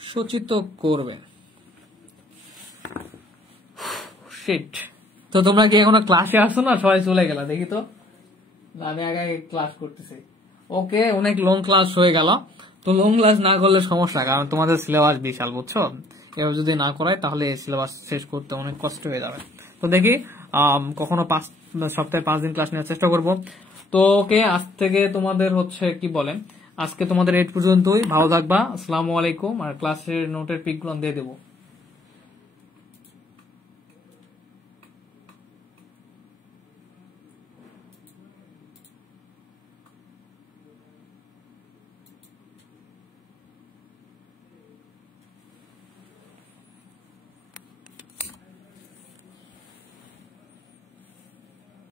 সূচিত করবে। শিট, তো তোমরা কি এখনো ক্লাসে আসছো না? সবাই চলে গেল, দেখি তো, আমি আগে ক্লাস করতেছি। ওকে, অনেক লং ক্লাস হয়ে গেল। তো লং ক্লাস না করলে সমস্যা, কারণ তোমাদের সিলেবাস বিশাল, বুঝছো? এবার যদি না করায় তাহলে সিলেবাস শেষ করতে অনেক কষ্ট হয়ে যাবে। তো দেখি কখনো সপ্তাহে 5 দিন ক্লাস নেওয়ার চেষ্টা করব। তো ওকে, আজ থেকে তোমাদের হচ্ছে কি বলে, আজকে তোমাদের এই পর্যন্তই। ভালো থাকবা, আসসালামু আলাইকুম। আর ক্লাসের নোটের পিকগুলো দিয়ে দেবো।